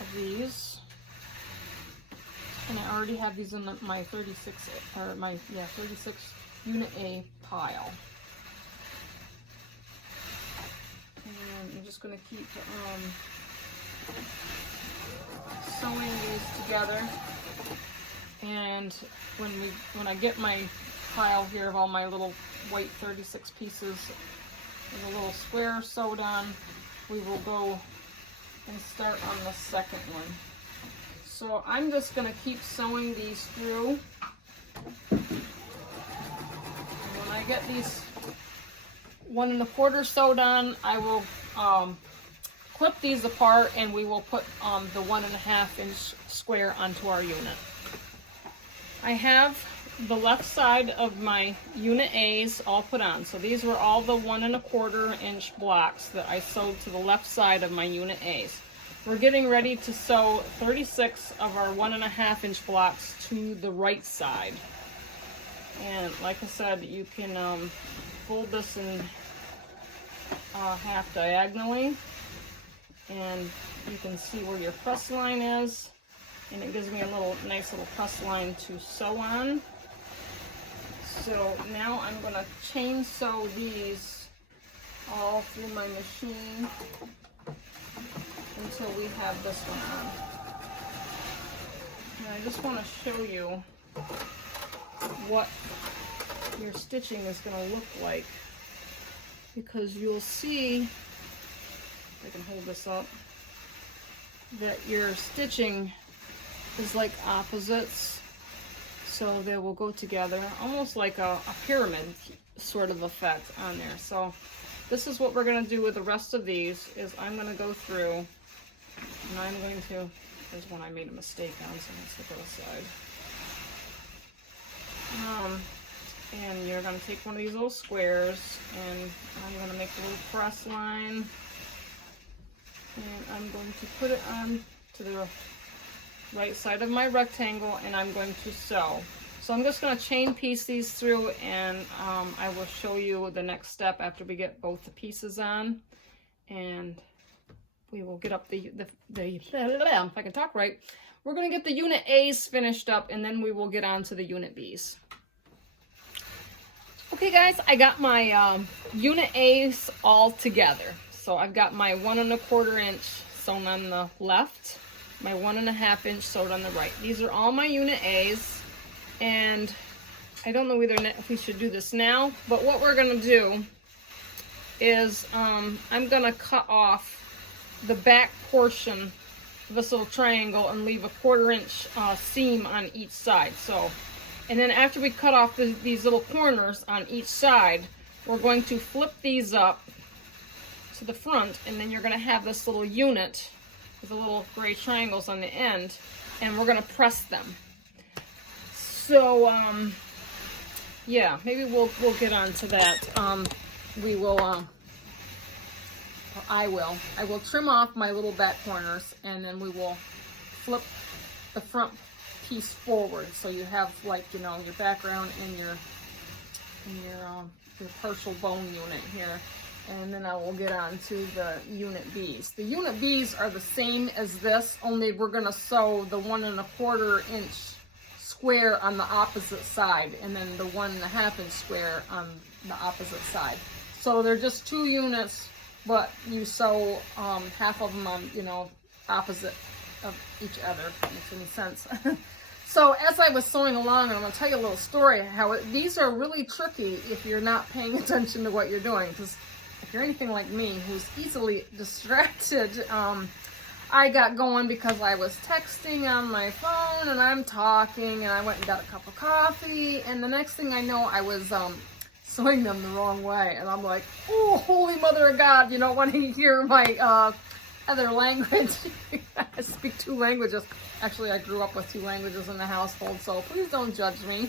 of these. And I already have these in my 36 unit A pile. And I'm just going to keep sewing these together. And when I get my pile here of all my little white 36 pieces with a little square sewed on, we will go and start on the second one. So I'm just going to keep sewing these through. And when I get these 1 1/4 sewed on, I will clip these apart, and we will put the 1 1/2 inch square onto our unit. I have the left side of my unit A's all put on. So these were all the 1 1/4 inch blocks that I sewed to the left side of my unit A's. We're getting ready to sew 36 of our 1 1/2 inch blocks to the right side. And like I said, you can fold this in half diagonally, and you can see where your press line is, and it gives me a nice little press line to sew on. So now I'm going to chain sew these all through my machine until we have this one on. And I just want to show you what your stitching is going to look like, because you'll see, if I can hold this up, that your stitching is like opposites, so they will go together almost like a pyramid sort of effect on there. So this is what we're going to do with the rest of these, is I'm going to go through and I'm going to, there's one I made a mistake on, so let's get that aside. And you're going to take one of these little squares, and I'm going to make a little press line, and I'm going to put it on to the right side of my rectangle, and I'm going to sew. So I'm just going to chain piece these through, and I will show you the next step after we get both the pieces on, and we will get up the if I can talk right, we're going to get the unit A's finished up, and then we will get on to the unit B's. Okay guys, I got my unit A's all together. So I've got my 1 1/4 inch sewn on the left, my 1 1/2 inch sewed on the right. These are all my unit A's, and I don't know if we should do this now, but what we're gonna do is I'm gonna cut off the back portion of this little triangle and leave a 1/4 inch seam on each side. So, and then after we cut off these little corners on each side, we're going to flip these up to the front, and then you're going to have this little unit with the little gray triangles on the end, and we're going to press them. So, yeah, maybe we'll get on to that. I will trim off my little back corners, and then we will flip the front piece forward, so you have, like, you know, your background and your partial bone unit here. And then I will get on to the unit B's. The unit B's are the same as this, only we're going to sew the 1 1/4 inch square on the opposite side, and then the 1 1/2 inch square on the opposite side. So they're just 2 units, but you sew half of them on, you know, opposite of each other, if that makes any sense. So as I was sewing along, and I'm going to tell you a little story, how these are really tricky if you're not paying attention to what you're doing, because if you're anything like me, who's easily distracted, I got going because I was texting on my phone, and I'm talking, and I went and got a cup of coffee, and the next thing I know, I was sewing them the wrong way, and I'm like, oh, holy mother of God, you don't want to hear my other language. I speak 2 languages. Actually, I grew up with 2 languages in the household, so please don't judge me.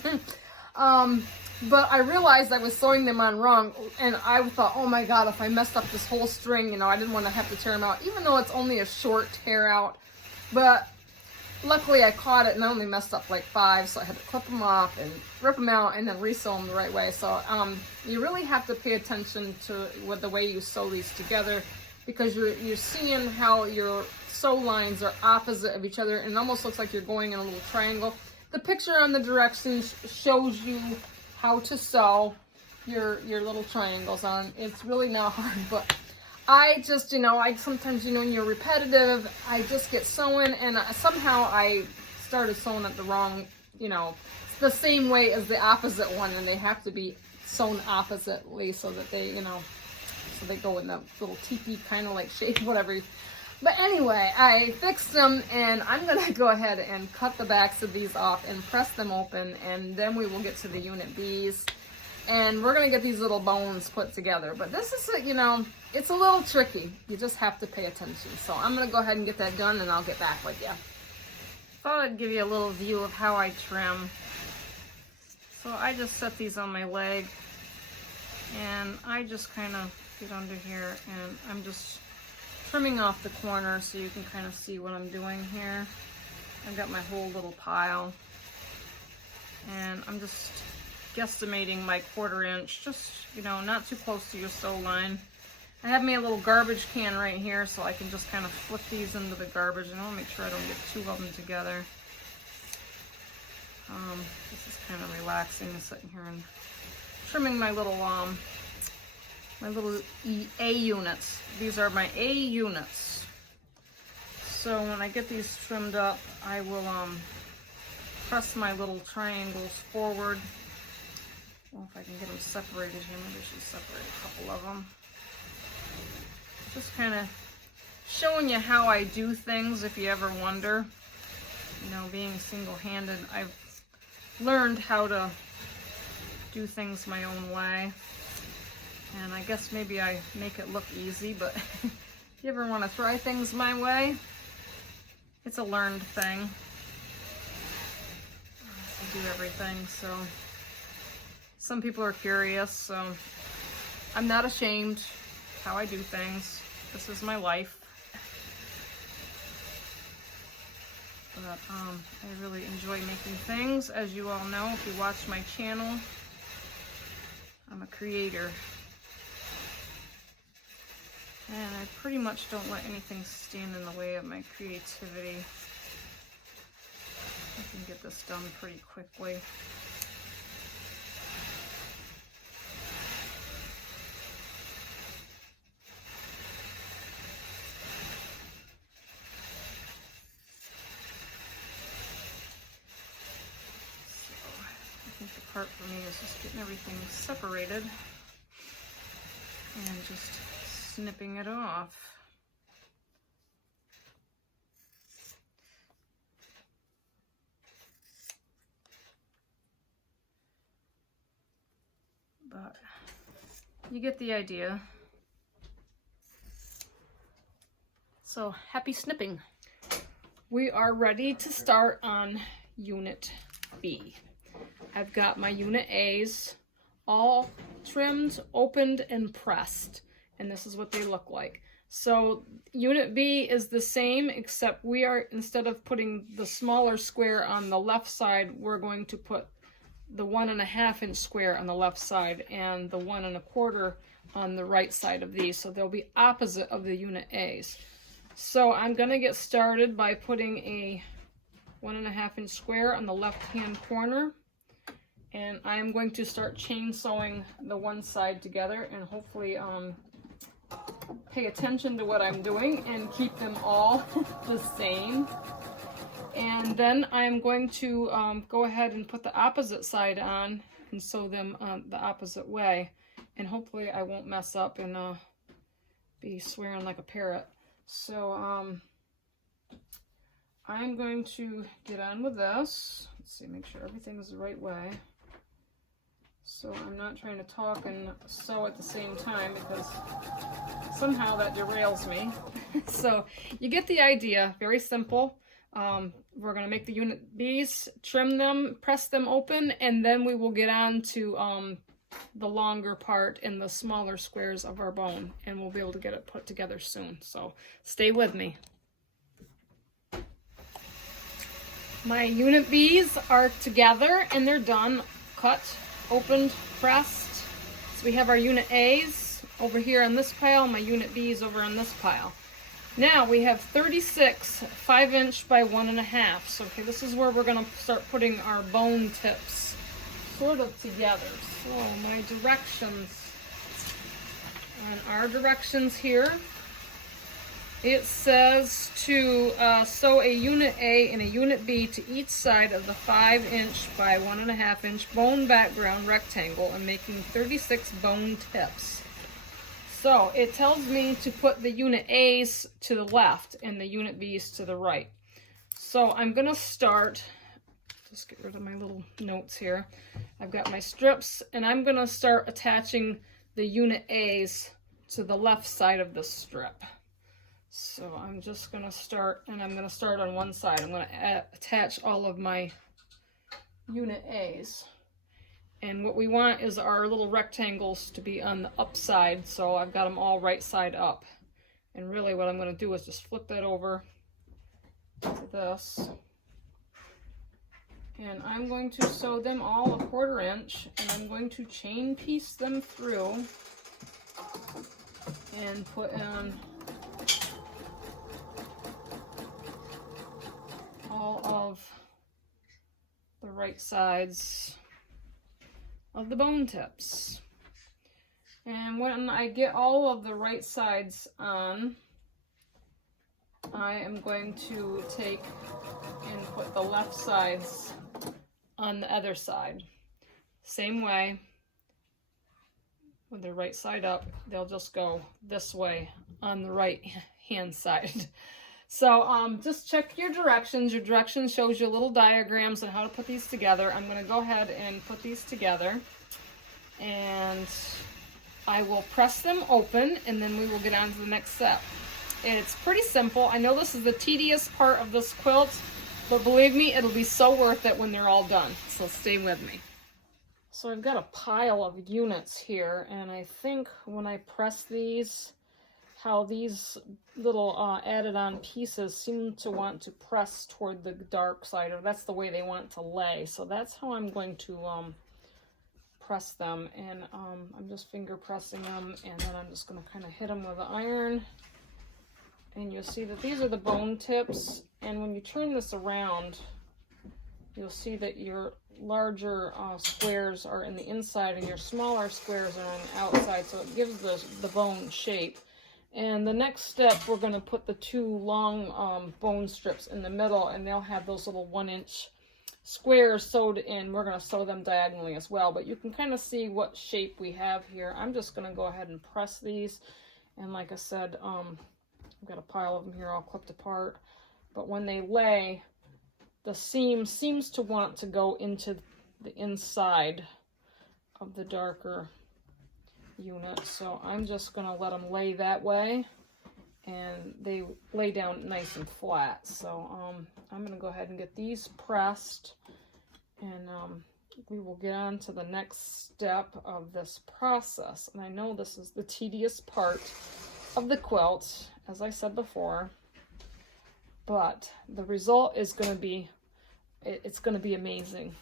But I realized I was sewing them on wrong, and I thought, oh my God, if I messed up this whole string, you know, I didn't want to have to tear them out, even though it's only a short tear out. But luckily I caught it, and I only messed up like 5, so I had to clip them off and rip them out and then re-sew them the right way. So you really have to pay attention to the way you sew these together, because you're seeing how your sew lines are opposite of each other, and it almost looks like you're going in a little triangle. The picture on the directions shows you how to sew your little triangles on. It's really not hard, but I just, you know, I sometimes, you know, when you're repetitive, I just get sewing, and somehow I started sewing it the wrong, you know, the same way as the opposite one, and they have to be sewn oppositely so that they, you know, so they go in the little teepee kind of like shape, whatever. But anyway, I fixed them, and I'm going to go ahead and cut the backs of these off and press them open, and then we will get to the unit B's, and we're going to get these little bones put together. But this is, you know, it's a little tricky. You just have to pay attention. So I'm going to go ahead and get that done, and I'll get back with you. Thought I'd give you a little view of how I trim. So I just set these on my leg, and I just kind of get under here, and I'm just trimming off the corners so you can kind of see what I'm doing here. I've got my whole little pile, and I'm just guesstimating my 1/4 inch, just, you know, not too close to your sew line. I have me a little garbage can right here, so I can just kind of flip these into the garbage, and I'll make sure I don't get 2 of them together. This is kind of relaxing, sitting here and trimming my little A units. These are my A units. So when I get these trimmed up, I will press my little triangles forward. Well, if I can get them separated here, maybe I should separate a couple of them. Just kind of showing you how I do things, if you ever wonder. You know, being single-handed, I've learned how to do things my own way. And I guess maybe I make it look easy, but if you ever want to try things my way, it's a learned thing. I do everything, so some people are curious, so I'm not ashamed how I do things. This is my life. But I really enjoy making things, as you all know if you watch my channel. I'm a creator. And I pretty much don't let anything stand in the way of my creativity. I can get this done pretty quickly. The part for me is just getting everything separated and just snipping it off. But you get the idea. So happy snipping. We are ready to start on Unit B. I've got my Unit A's all trimmed, opened, and pressed, and this is what they look like. So Unit B is the same, except we are, instead of putting the smaller square on the left side, we're going to put the 1.5 inch square on the left side and the 1 1/4 on the right side of these. So they'll be opposite of the Unit A's. So I'm going to get started by putting a 1.5 inch square on the left hand corner. And I am going to start chain sewing the one side together, and hopefully pay attention to what I'm doing and keep them all the same. And then I'm going to go ahead and put the opposite side on and sew them the opposite way. And hopefully I won't mess up and be swearing like a parrot. So I'm going to get on with this. Let's see, make sure everything is the right way. So I'm not trying to talk and sew at the same time, because somehow that derails me. So you get the idea, very simple. We're going to make the Unit B's, trim them, press them open, and then we will get on to the longer part and the smaller squares of our bone, and we'll be able to get it put together soon. So stay with me. My Unit B's are together and they're done, cut, opened, pressed. So we have our Unit A's over here on this pile, my Unit B's over on this pile. Now we have 36 5 inch by 1.5. So okay, this is where we're going to start putting our bone tips sort of together. So my directions, on our directions here, it says to sew a Unit A and a Unit B to each side of the 5 inch by 1.5 inch bone background rectangle, and making 36 bone tips. So it tells me to put the Unit A's to the left and the Unit B's to the right. So I'm going to start, just get rid of my little notes here. I've got my strips, and I'm going to start attaching the Unit A's to the left side of the strip. So I'm just going to start, and I'm going to start on one side. I'm going to attach all of my Unit A's. And what we want is our little rectangles to be on the up side, so I've got them all right side up. And really what I'm going to do is just flip that over to this. And I'm going to sew them all 1/4 inch, and I'm going to chain piece them through and put in all of the right sides of the bone tips. And when I get all of the right sides on, I am going to take and put the left sides on the other side. Same way, with the right side up, they'll just go this way on the right hand side. So just check your directions. Your directions shows you little diagrams on how to put these together. I'm going to go ahead and put these together, and I will press them open, and then we will get on to the next step. And it's pretty simple. I know this is the tedious part of this quilt, but believe me, it'll be so worth it when they're all done. So stay with me. So I've got a pile of units here, and I think when I press these, how these little added on pieces seem to want to press toward the dark side, or that's the way they want to lay. So that's how I'm going to press them, and I'm just finger pressing them, and then I'm just going to kind of hit them with the iron. And you'll see that these are the bone tips, and when you turn this around, you'll see that your larger squares are in the inside and your smaller squares are on the outside, so it gives the bone shape. And the next step, we're going to put the 2 long bone strips in the middle, and they'll have those little 1-inch squares sewed in. We're going to sew them diagonally as well, but you can kind of see what shape we have here. I'm just going to go ahead and press these, and like I said, I've got a pile of them here all clipped apart, but when they lay, the seam seems to want to go into the inside of the darker unit, so I'm just going to let them lay that way, and they lay down nice and flat. So I'm going to go ahead and get these pressed, and we will get on to the next step of this process. And I know this is the tedious part of the quilt, as I said before, but the result is going to be, it's going to be amazing.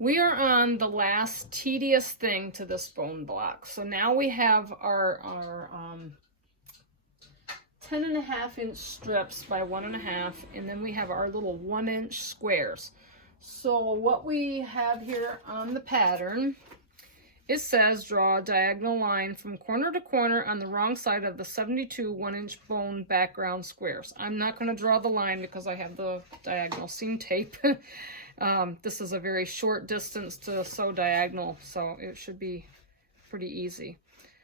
We are on the last tedious thing to this bone block. So now we have our 10.5-inch strips by 1.5, and then we have our little 1-inch squares. So what we have here on the pattern, it says draw a diagonal line from corner to corner on the wrong side of the 72 1-inch bone background squares. I'm not going to draw the line because I have the diagonal seam tape. This is a very short distance to sew diagonal, so it should be pretty easy.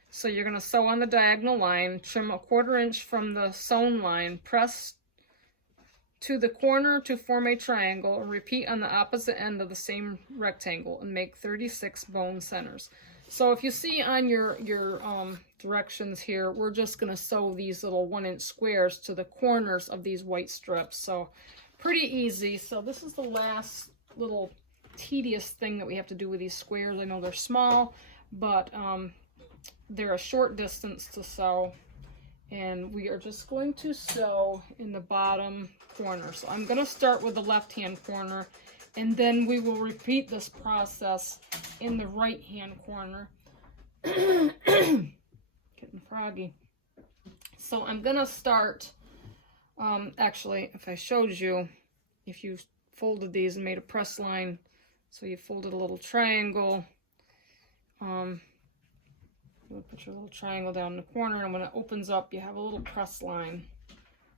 So you're going to sew on the diagonal line, trim a 1/4 inch from the sewn line, press to the corner to form a triangle, and repeat on the opposite end of the same rectangle, and make 36 bone centers. So if you see on your directions here, we're just going to sew these little 1-inch squares to the corners of these white strips. So pretty easy. So this is the last little tedious thing that we have to do with these squares. I know they're small, but they're a short distance to sew, and we are just going to sew in the bottom corner. So I'm going to start with the left hand corner, and then we will repeat this process in the right hand corner. Getting froggy. So I'm going to start, actually, if I showed you, if you folded these and made a press line, so you folded a little triangle, you'll put your little triangle down in the corner, and when it opens up, you have a little press line.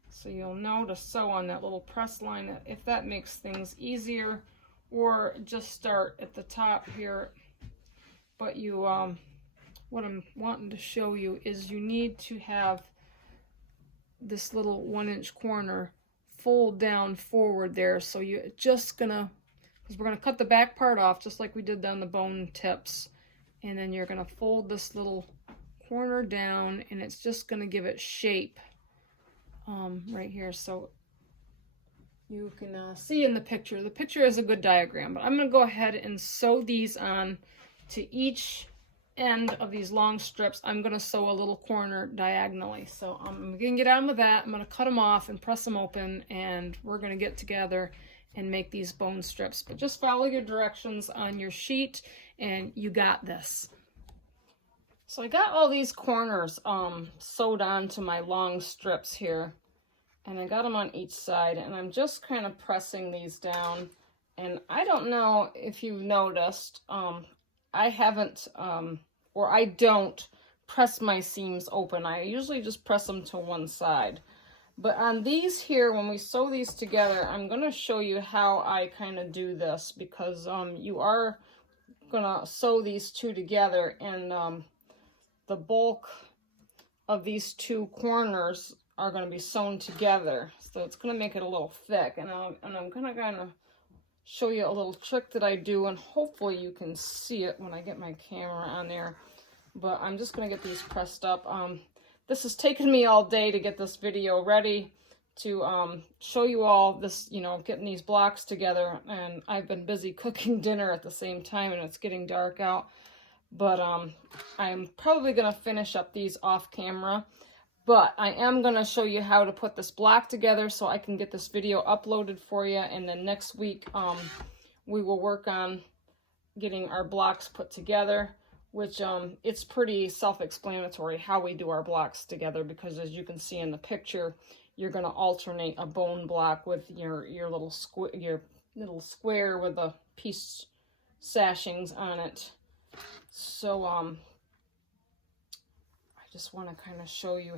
So you'll know to sew on that little press line if that makes things easier, or just start at the top here. But you, what I'm wanting to show you is you need to have this little 1-inch corner fold down forward there. So you're just gonna, because we're gonna cut the back part off just like we did down the bone tips, and then you're gonna fold this little corner down, and it's just gonna give it shape right here. So you can see in the picture. The picture is a good diagram, but I'm gonna go ahead and sew these on to each end of these long strips. I'm going to sew a little corner diagonally. So I'm going to get on with that. I'm going to cut them off and press them open, and we're going to get together and make these bone strips. But just follow your directions on your sheet and you got this. So I got all these corners sewed onto my long strips here, and I got them on each side, and I'm just kind of pressing these down. And I don't know if you've noticed, I haven't, or I don't press my seams open. I usually just press them to one side. But on these here, when we sew these together, I'm going to show you how I kind of do this, because you are going to sew these two together, and the bulk of these two corners are going to be sewn together. So it's going to make it a little thick, and I'm going to kind of show you a little trick that I do, and hopefully you can see it when I get my camera on there. But I'm just going to get these pressed up. This has taken me all day to get this video ready to show you all this, you know, getting these blocks together, and I've been busy cooking dinner at the same time, and it's getting dark out. But I'm probably going to finish up these off camera, but I am going to show you how to put this block together so I can get this video uploaded for you, and then next week we will work on getting our blocks put together, which it's pretty self-explanatory how we do our blocks together, because as you can see in the picture, you're going to alternate a bone block with your little square with the piece sashings on it. So I just want to kind of show you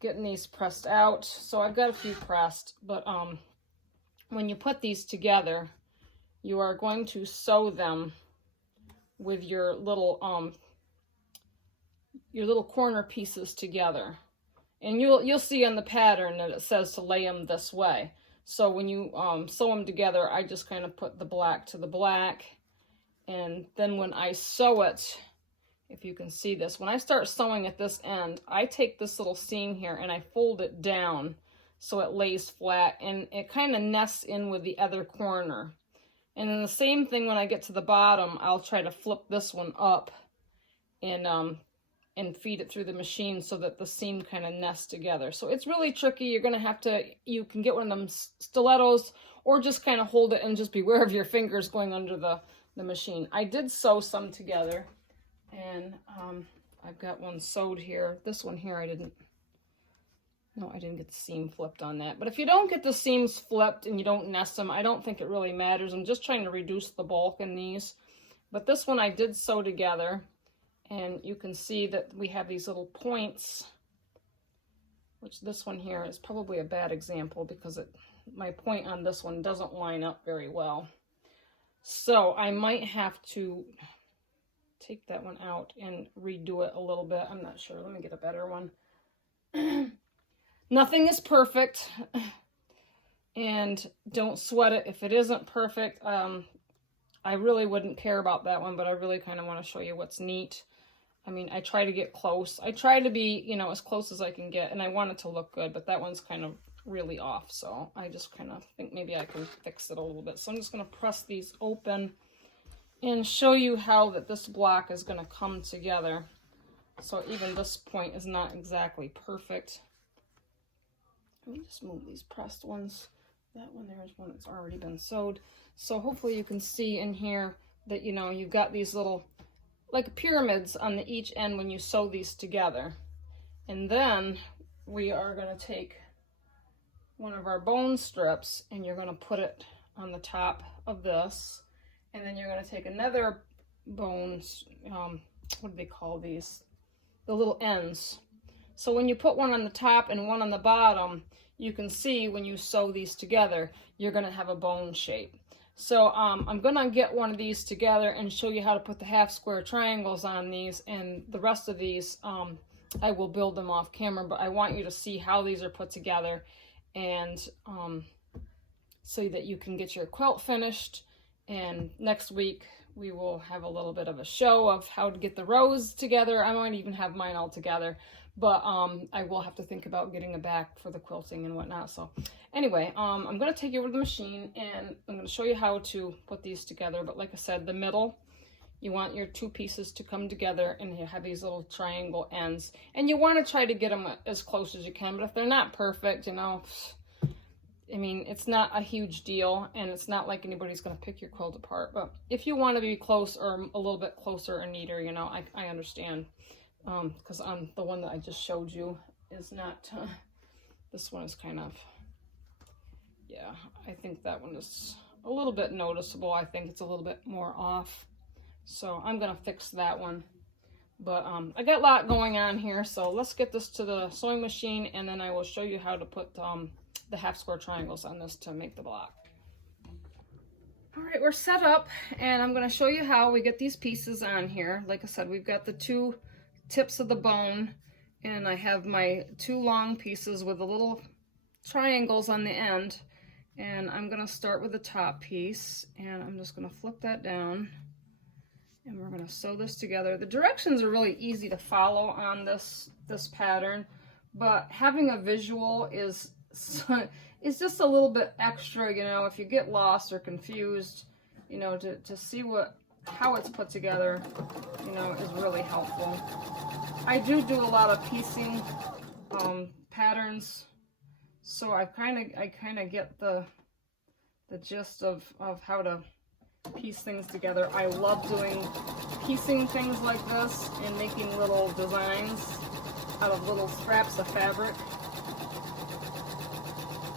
getting these pressed out. So I've got a few pressed, but when you put these together, you are going to sew them with your little corner pieces together. And you'll see on the pattern that it says to lay them this way. So when you sew them together, I just kind of put the black to the black. And then when I sew it, if you can see this, when I start sewing at this end, I take this little seam here and I fold it down so it lays flat, and it kind of nests in with the other corner. And then the same thing when I get to the bottom, I'll try to flip this one up and feed it through the machine so that the seam kind of nests together. So it's really tricky. You're going to have to, you can get one of them stilettos or just kind of hold it and just beware of your fingers going under the machine. I did sew some together, and I've got one sewed here. This one here I didn't get the seam flipped on that. But if you don't get the seams flipped and you don't nest them, I don't think it really matters. I'm just trying to reduce the bulk in these. But this one I did sew together, and you can see that we have these little points, which this one here is probably a bad example because my point on this one doesn't line up very well. So I might have to take that one out and redo it a little bit. I'm not sure. Let me get a better one. Nothing is perfect, and don't sweat it if it isn't perfect. I really wouldn't care about that one, but I really kind of want to show you what's neat. I mean, I try to get close. I try to be, you know, as close as I can get, and I want it to look good, but that one's kind of really off, so I just kind of think maybe I can fix it a little bit. So I'm just going to press these open and show you how that this block is going to come together. So even this point is not exactly perfect. Let me just move these pressed ones. That one there is one that's already been sewed. So hopefully you can see in here that, you know, you've got these little like pyramids on each end when you sew these together. And then we are going to take one of our bone strips and you're going to put it on the top of this, and then you're going to take another bone, what do they call these? The little ends. So when you put one on the top and one on the bottom, you can see when you sew these together, you're going to have a bone shape. So I'm going to get one of these together and show you how to put the half square triangles on these, and the rest of these I will build them off camera, but I want you to see how these are put together, and so that you can get your quilt finished. And next week we will have a little bit of a show of how to get the rows together. I might even have mine all together, but I will have to think about getting a back for the quilting and whatnot. So anyway, I'm going to take you over to the machine and I'm going to show you how to put these together. But like I said, the middle, you want your two pieces to come together, and you have these little triangle ends, and you want to try to get them as close as you can. But if they're not perfect, you know, I mean, it's not a huge deal, and it's not like anybody's going to pick your quilt apart. But if you want to be close or a little bit closer and neater, you know, I understand. Because on the one that I just showed you is not, this one is kind of, yeah, I think that one is a little bit noticeable. I think it's a little bit more off. So I'm going to fix that one. But I got a lot going on here, so let's get this to the sewing machine, and then I will show you how to put the half square triangles on this to make the block. All right, we're set up, and I'm going to show you how we get these pieces on here. Like I said, we've got the 2 tips of the bone, and I have my 2 long pieces with the little triangles on the end, and I'm going to start with the top piece, and I'm just going to flip that down. And we're going to sew this together. The directions are really easy to follow on this pattern, but having a visual is just a little bit extra, you know, if you get lost or confused, you know, to see how it's put together, you know, is really helpful. I do a lot of piecing patterns, so I kind of get the gist of how to piece things together. I love doing piecing things like this and making little designs out of little scraps of fabric.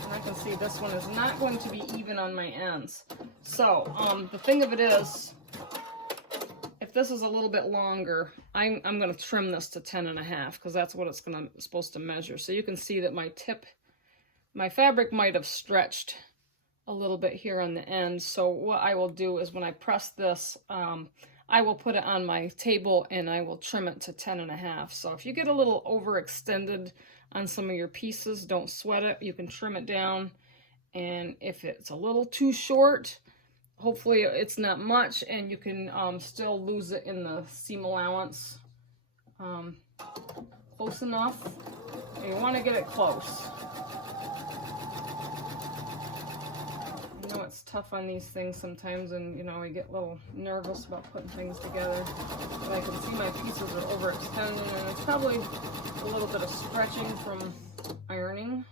And I can see this one is not going to be even on my ends. So the thing of it is, if this is a little bit longer, I'm going to trim this to 10.5 because that's what it's supposed to measure. So you can see that my fabric might have stretched a little bit here on the end. So what I will do is when I press this, I will put it on my table and I will trim it to 10.5. So if you get a little overextended on some of your pieces, don't sweat it. You can trim it down. And if it's a little too short, hopefully it's not much, and you can still lose it in the seam allowance close enough. And you want to get it close. I know it's tough on these things sometimes, and you know, I get a little nervous about putting things together, but I can see my pieces are overextended, and it's probably a little bit of stretching from ironing.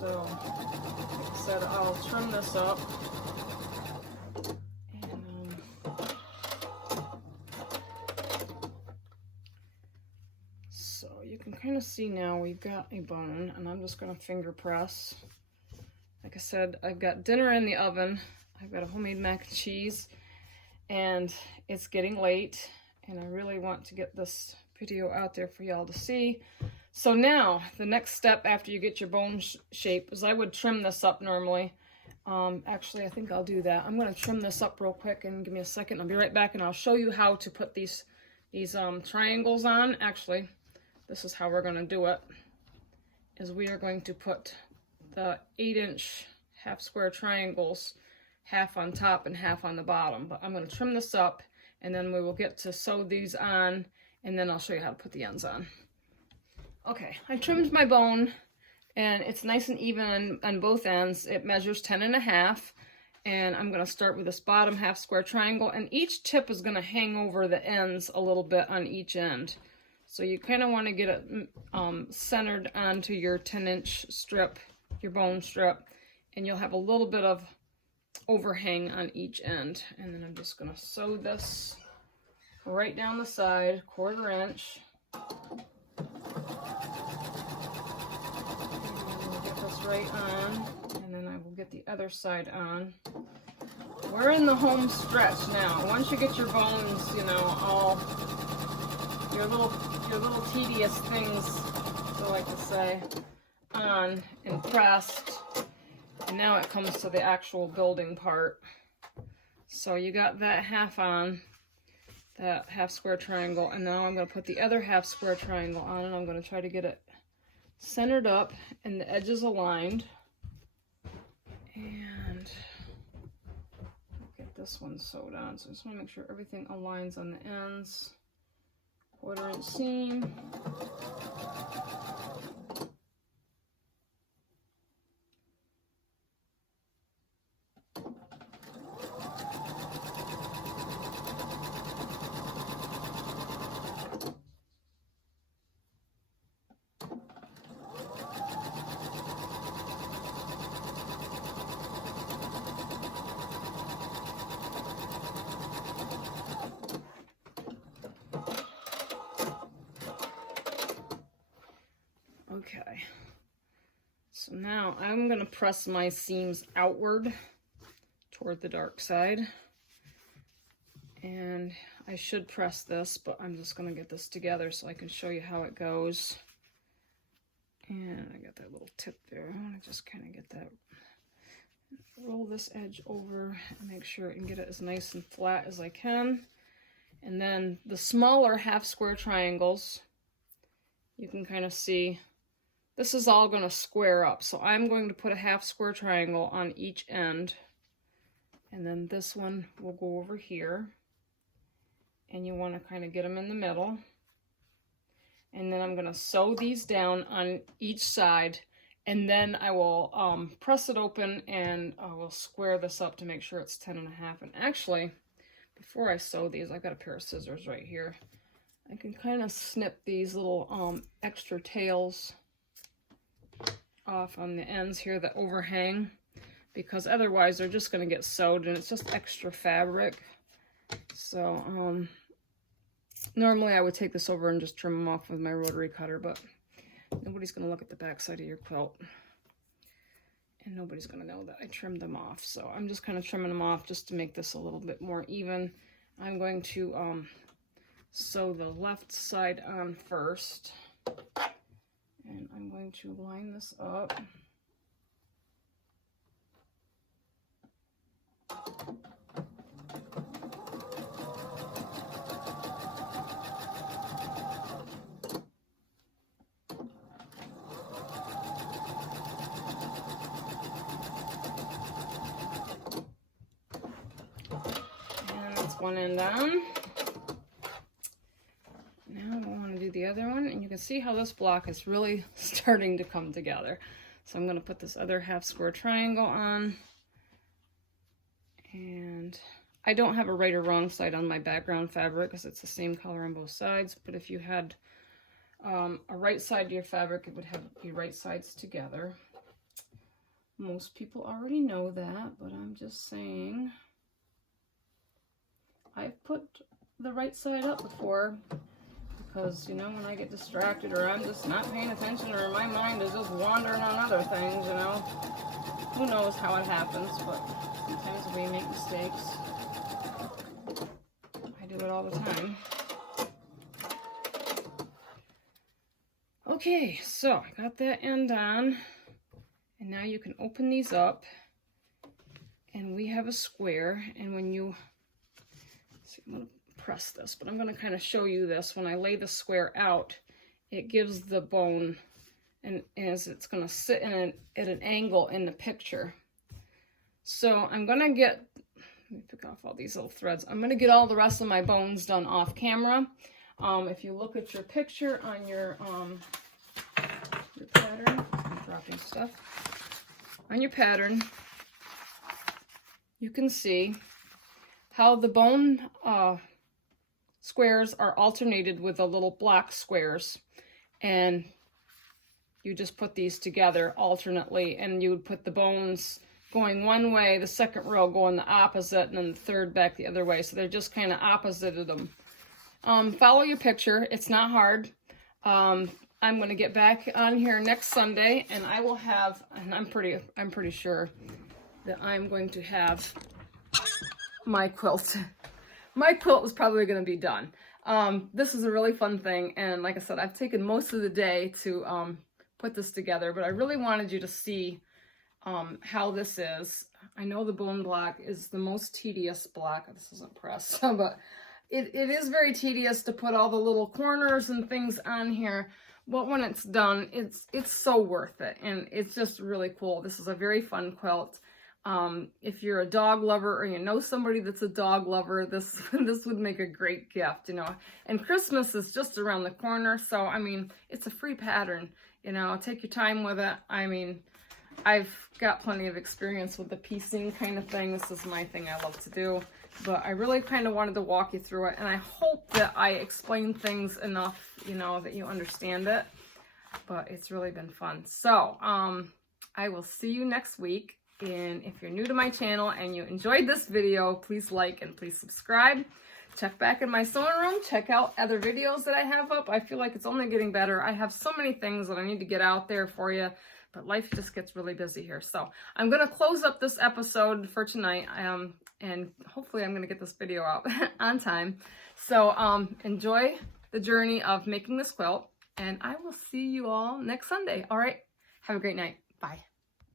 So, like I said, I'll trim this up. And, so you can kind of see now we've got a bone, and I'm just going to finger press. Like I said, I've got dinner in the oven. I've got a homemade mac and cheese, and it's getting late, and I really want to get this video out there for y'all to see. So now, the next step after you get your bone shape is I would trim this up normally. Actually, I think I'll do that. I'm going to trim this up real quick, and give me a second. I'll be right back, and I'll show you how to put these triangles on. Actually, this is how we're going to do it, is we are going to put the 8-inch half square triangles, half on top and half on the bottom. But I'm going to trim this up, and then we will get to sew these on, and then I'll show you how to put the ends on. Okay, I trimmed my bone, and it's nice and even on both ends. It measures 10.5, and I'm going to start with this bottom half square triangle, and each tip is going to hang over the ends a little bit on each end. So you kind of want to get it centered onto your 10-inch strip, your bone strip, and you'll have a little bit of overhang on each end. And then I'm just going to sew this right down the side, 1/4 inch. Get this right on, and then I will get the other side on. We're in the home stretch now. Once you get your bones, you know, all your little tedious things, I like to say, on and pressed, and now it comes to the actual building part. So you got that half on, that half square triangle, and now I'm going to put the other half square triangle on, and I'm going to try to get it centered up and the edges aligned, and get this one sewed on. So I just want to make sure everything aligns on the ends. 1/4 inch seam. now I'm going to press my seams outward toward the dark side. And I should press this, but I'm just going to get this together so I can show you how it goes. And I got that little tip there. I want to just kind of get that, roll this edge over and make sure I can get it as nice and flat as I can. And then the smaller half square triangles, you can kind of see this is all going to square up. So I'm going to put a half square triangle on each end. And then this one will go over here. And you want to kind of get them in the middle. And then I'm going to sew these down on each side. And then I will press it open and I will square this up to make sure it's 10.5. And actually, before I sew these, I've got a pair of scissors right here. I can kind of snip these little extra tails off on the ends here that overhang, because otherwise they're just going to get sewed and it's just extra fabric. So normally I would take this over and just trim them off with my rotary cutter, but nobody's going to look at the back side of your quilt and nobody's going to know that I trimmed them off. So I'm just kind of trimming them off just to make this a little bit more even. I'm going to sew the left side on first, and I'm going to line this up. One end on. Now I want to do the other one, and you can see how this block is really starting to come together. So I'm going to put this other half square triangle on, and I don't have a right or wrong side on my background fabric because it's the same color on both sides, but if you had a right side to your fabric, it would have the right sides together. Most people already know that, but I'm just saying. I've put the right side up before because, you know, when I get distracted or I'm just not paying attention or my mind is just wandering on other things, you know. Who knows how it happens, but sometimes we make mistakes. I do it all the time. Okay, so I got that end on, and now you can open these up, and we have a square, and when you I'm going to press this, but I'm going to kind of show you this. When I lay the square out, it gives the bone, and as it's going to sit in at an angle in the picture. So I'm going to get, let me pick off all these little threads. I'm going to get all the rest of my bones done off camera. If you look at your picture on your pattern, I'm dropping stuff, on your pattern, you can see how the bone squares are alternated with the little block squares, and you just put these together alternately, and you would put the bones going one way, the second row going the opposite, and then the third back the other way. So they're just kind of opposited them. Follow your picture. It's not hard. I'm going to get back on here next Sunday, and I will have, and I'm pretty sure that I'm going to have my quilt. My quilt is probably going to be done. This is a really fun thing, and like I said, I've taken most of the day to put this together, but I really wanted you to see how this is. I know the bone block is the most tedious block. This isn't pressed, but it is very tedious to put all the little corners and things on here, but when it's done, it's so worth it, and it's just really cool. This is a very fun quilt. If you're a dog lover or you know somebody that's a dog lover, this would make a great gift, you know. And Christmas is just around the corner, so I mean, it's a free pattern, you know. Take your time with it. I mean, I've got plenty of experience with the piecing kind of thing. This is my thing I love to do, but I really kind of wanted to walk you through it, and I hope that I explain things enough, you know, that you understand it. But it's really been fun. So I will see you next week. And if you're new to my channel and you enjoyed this video, please like and please subscribe. Check back in my sewing room. Check out other videos that I have up. I feel like it's only getting better. I have so many things that I need to get out there for you but life just gets really busy here. So I'm going to close up this episode for tonight. And hopefully I'm going to get this video out on time. So enjoy the journey of making this quilt, and I will see you all next Sunday. All right. Have a great night. Bye.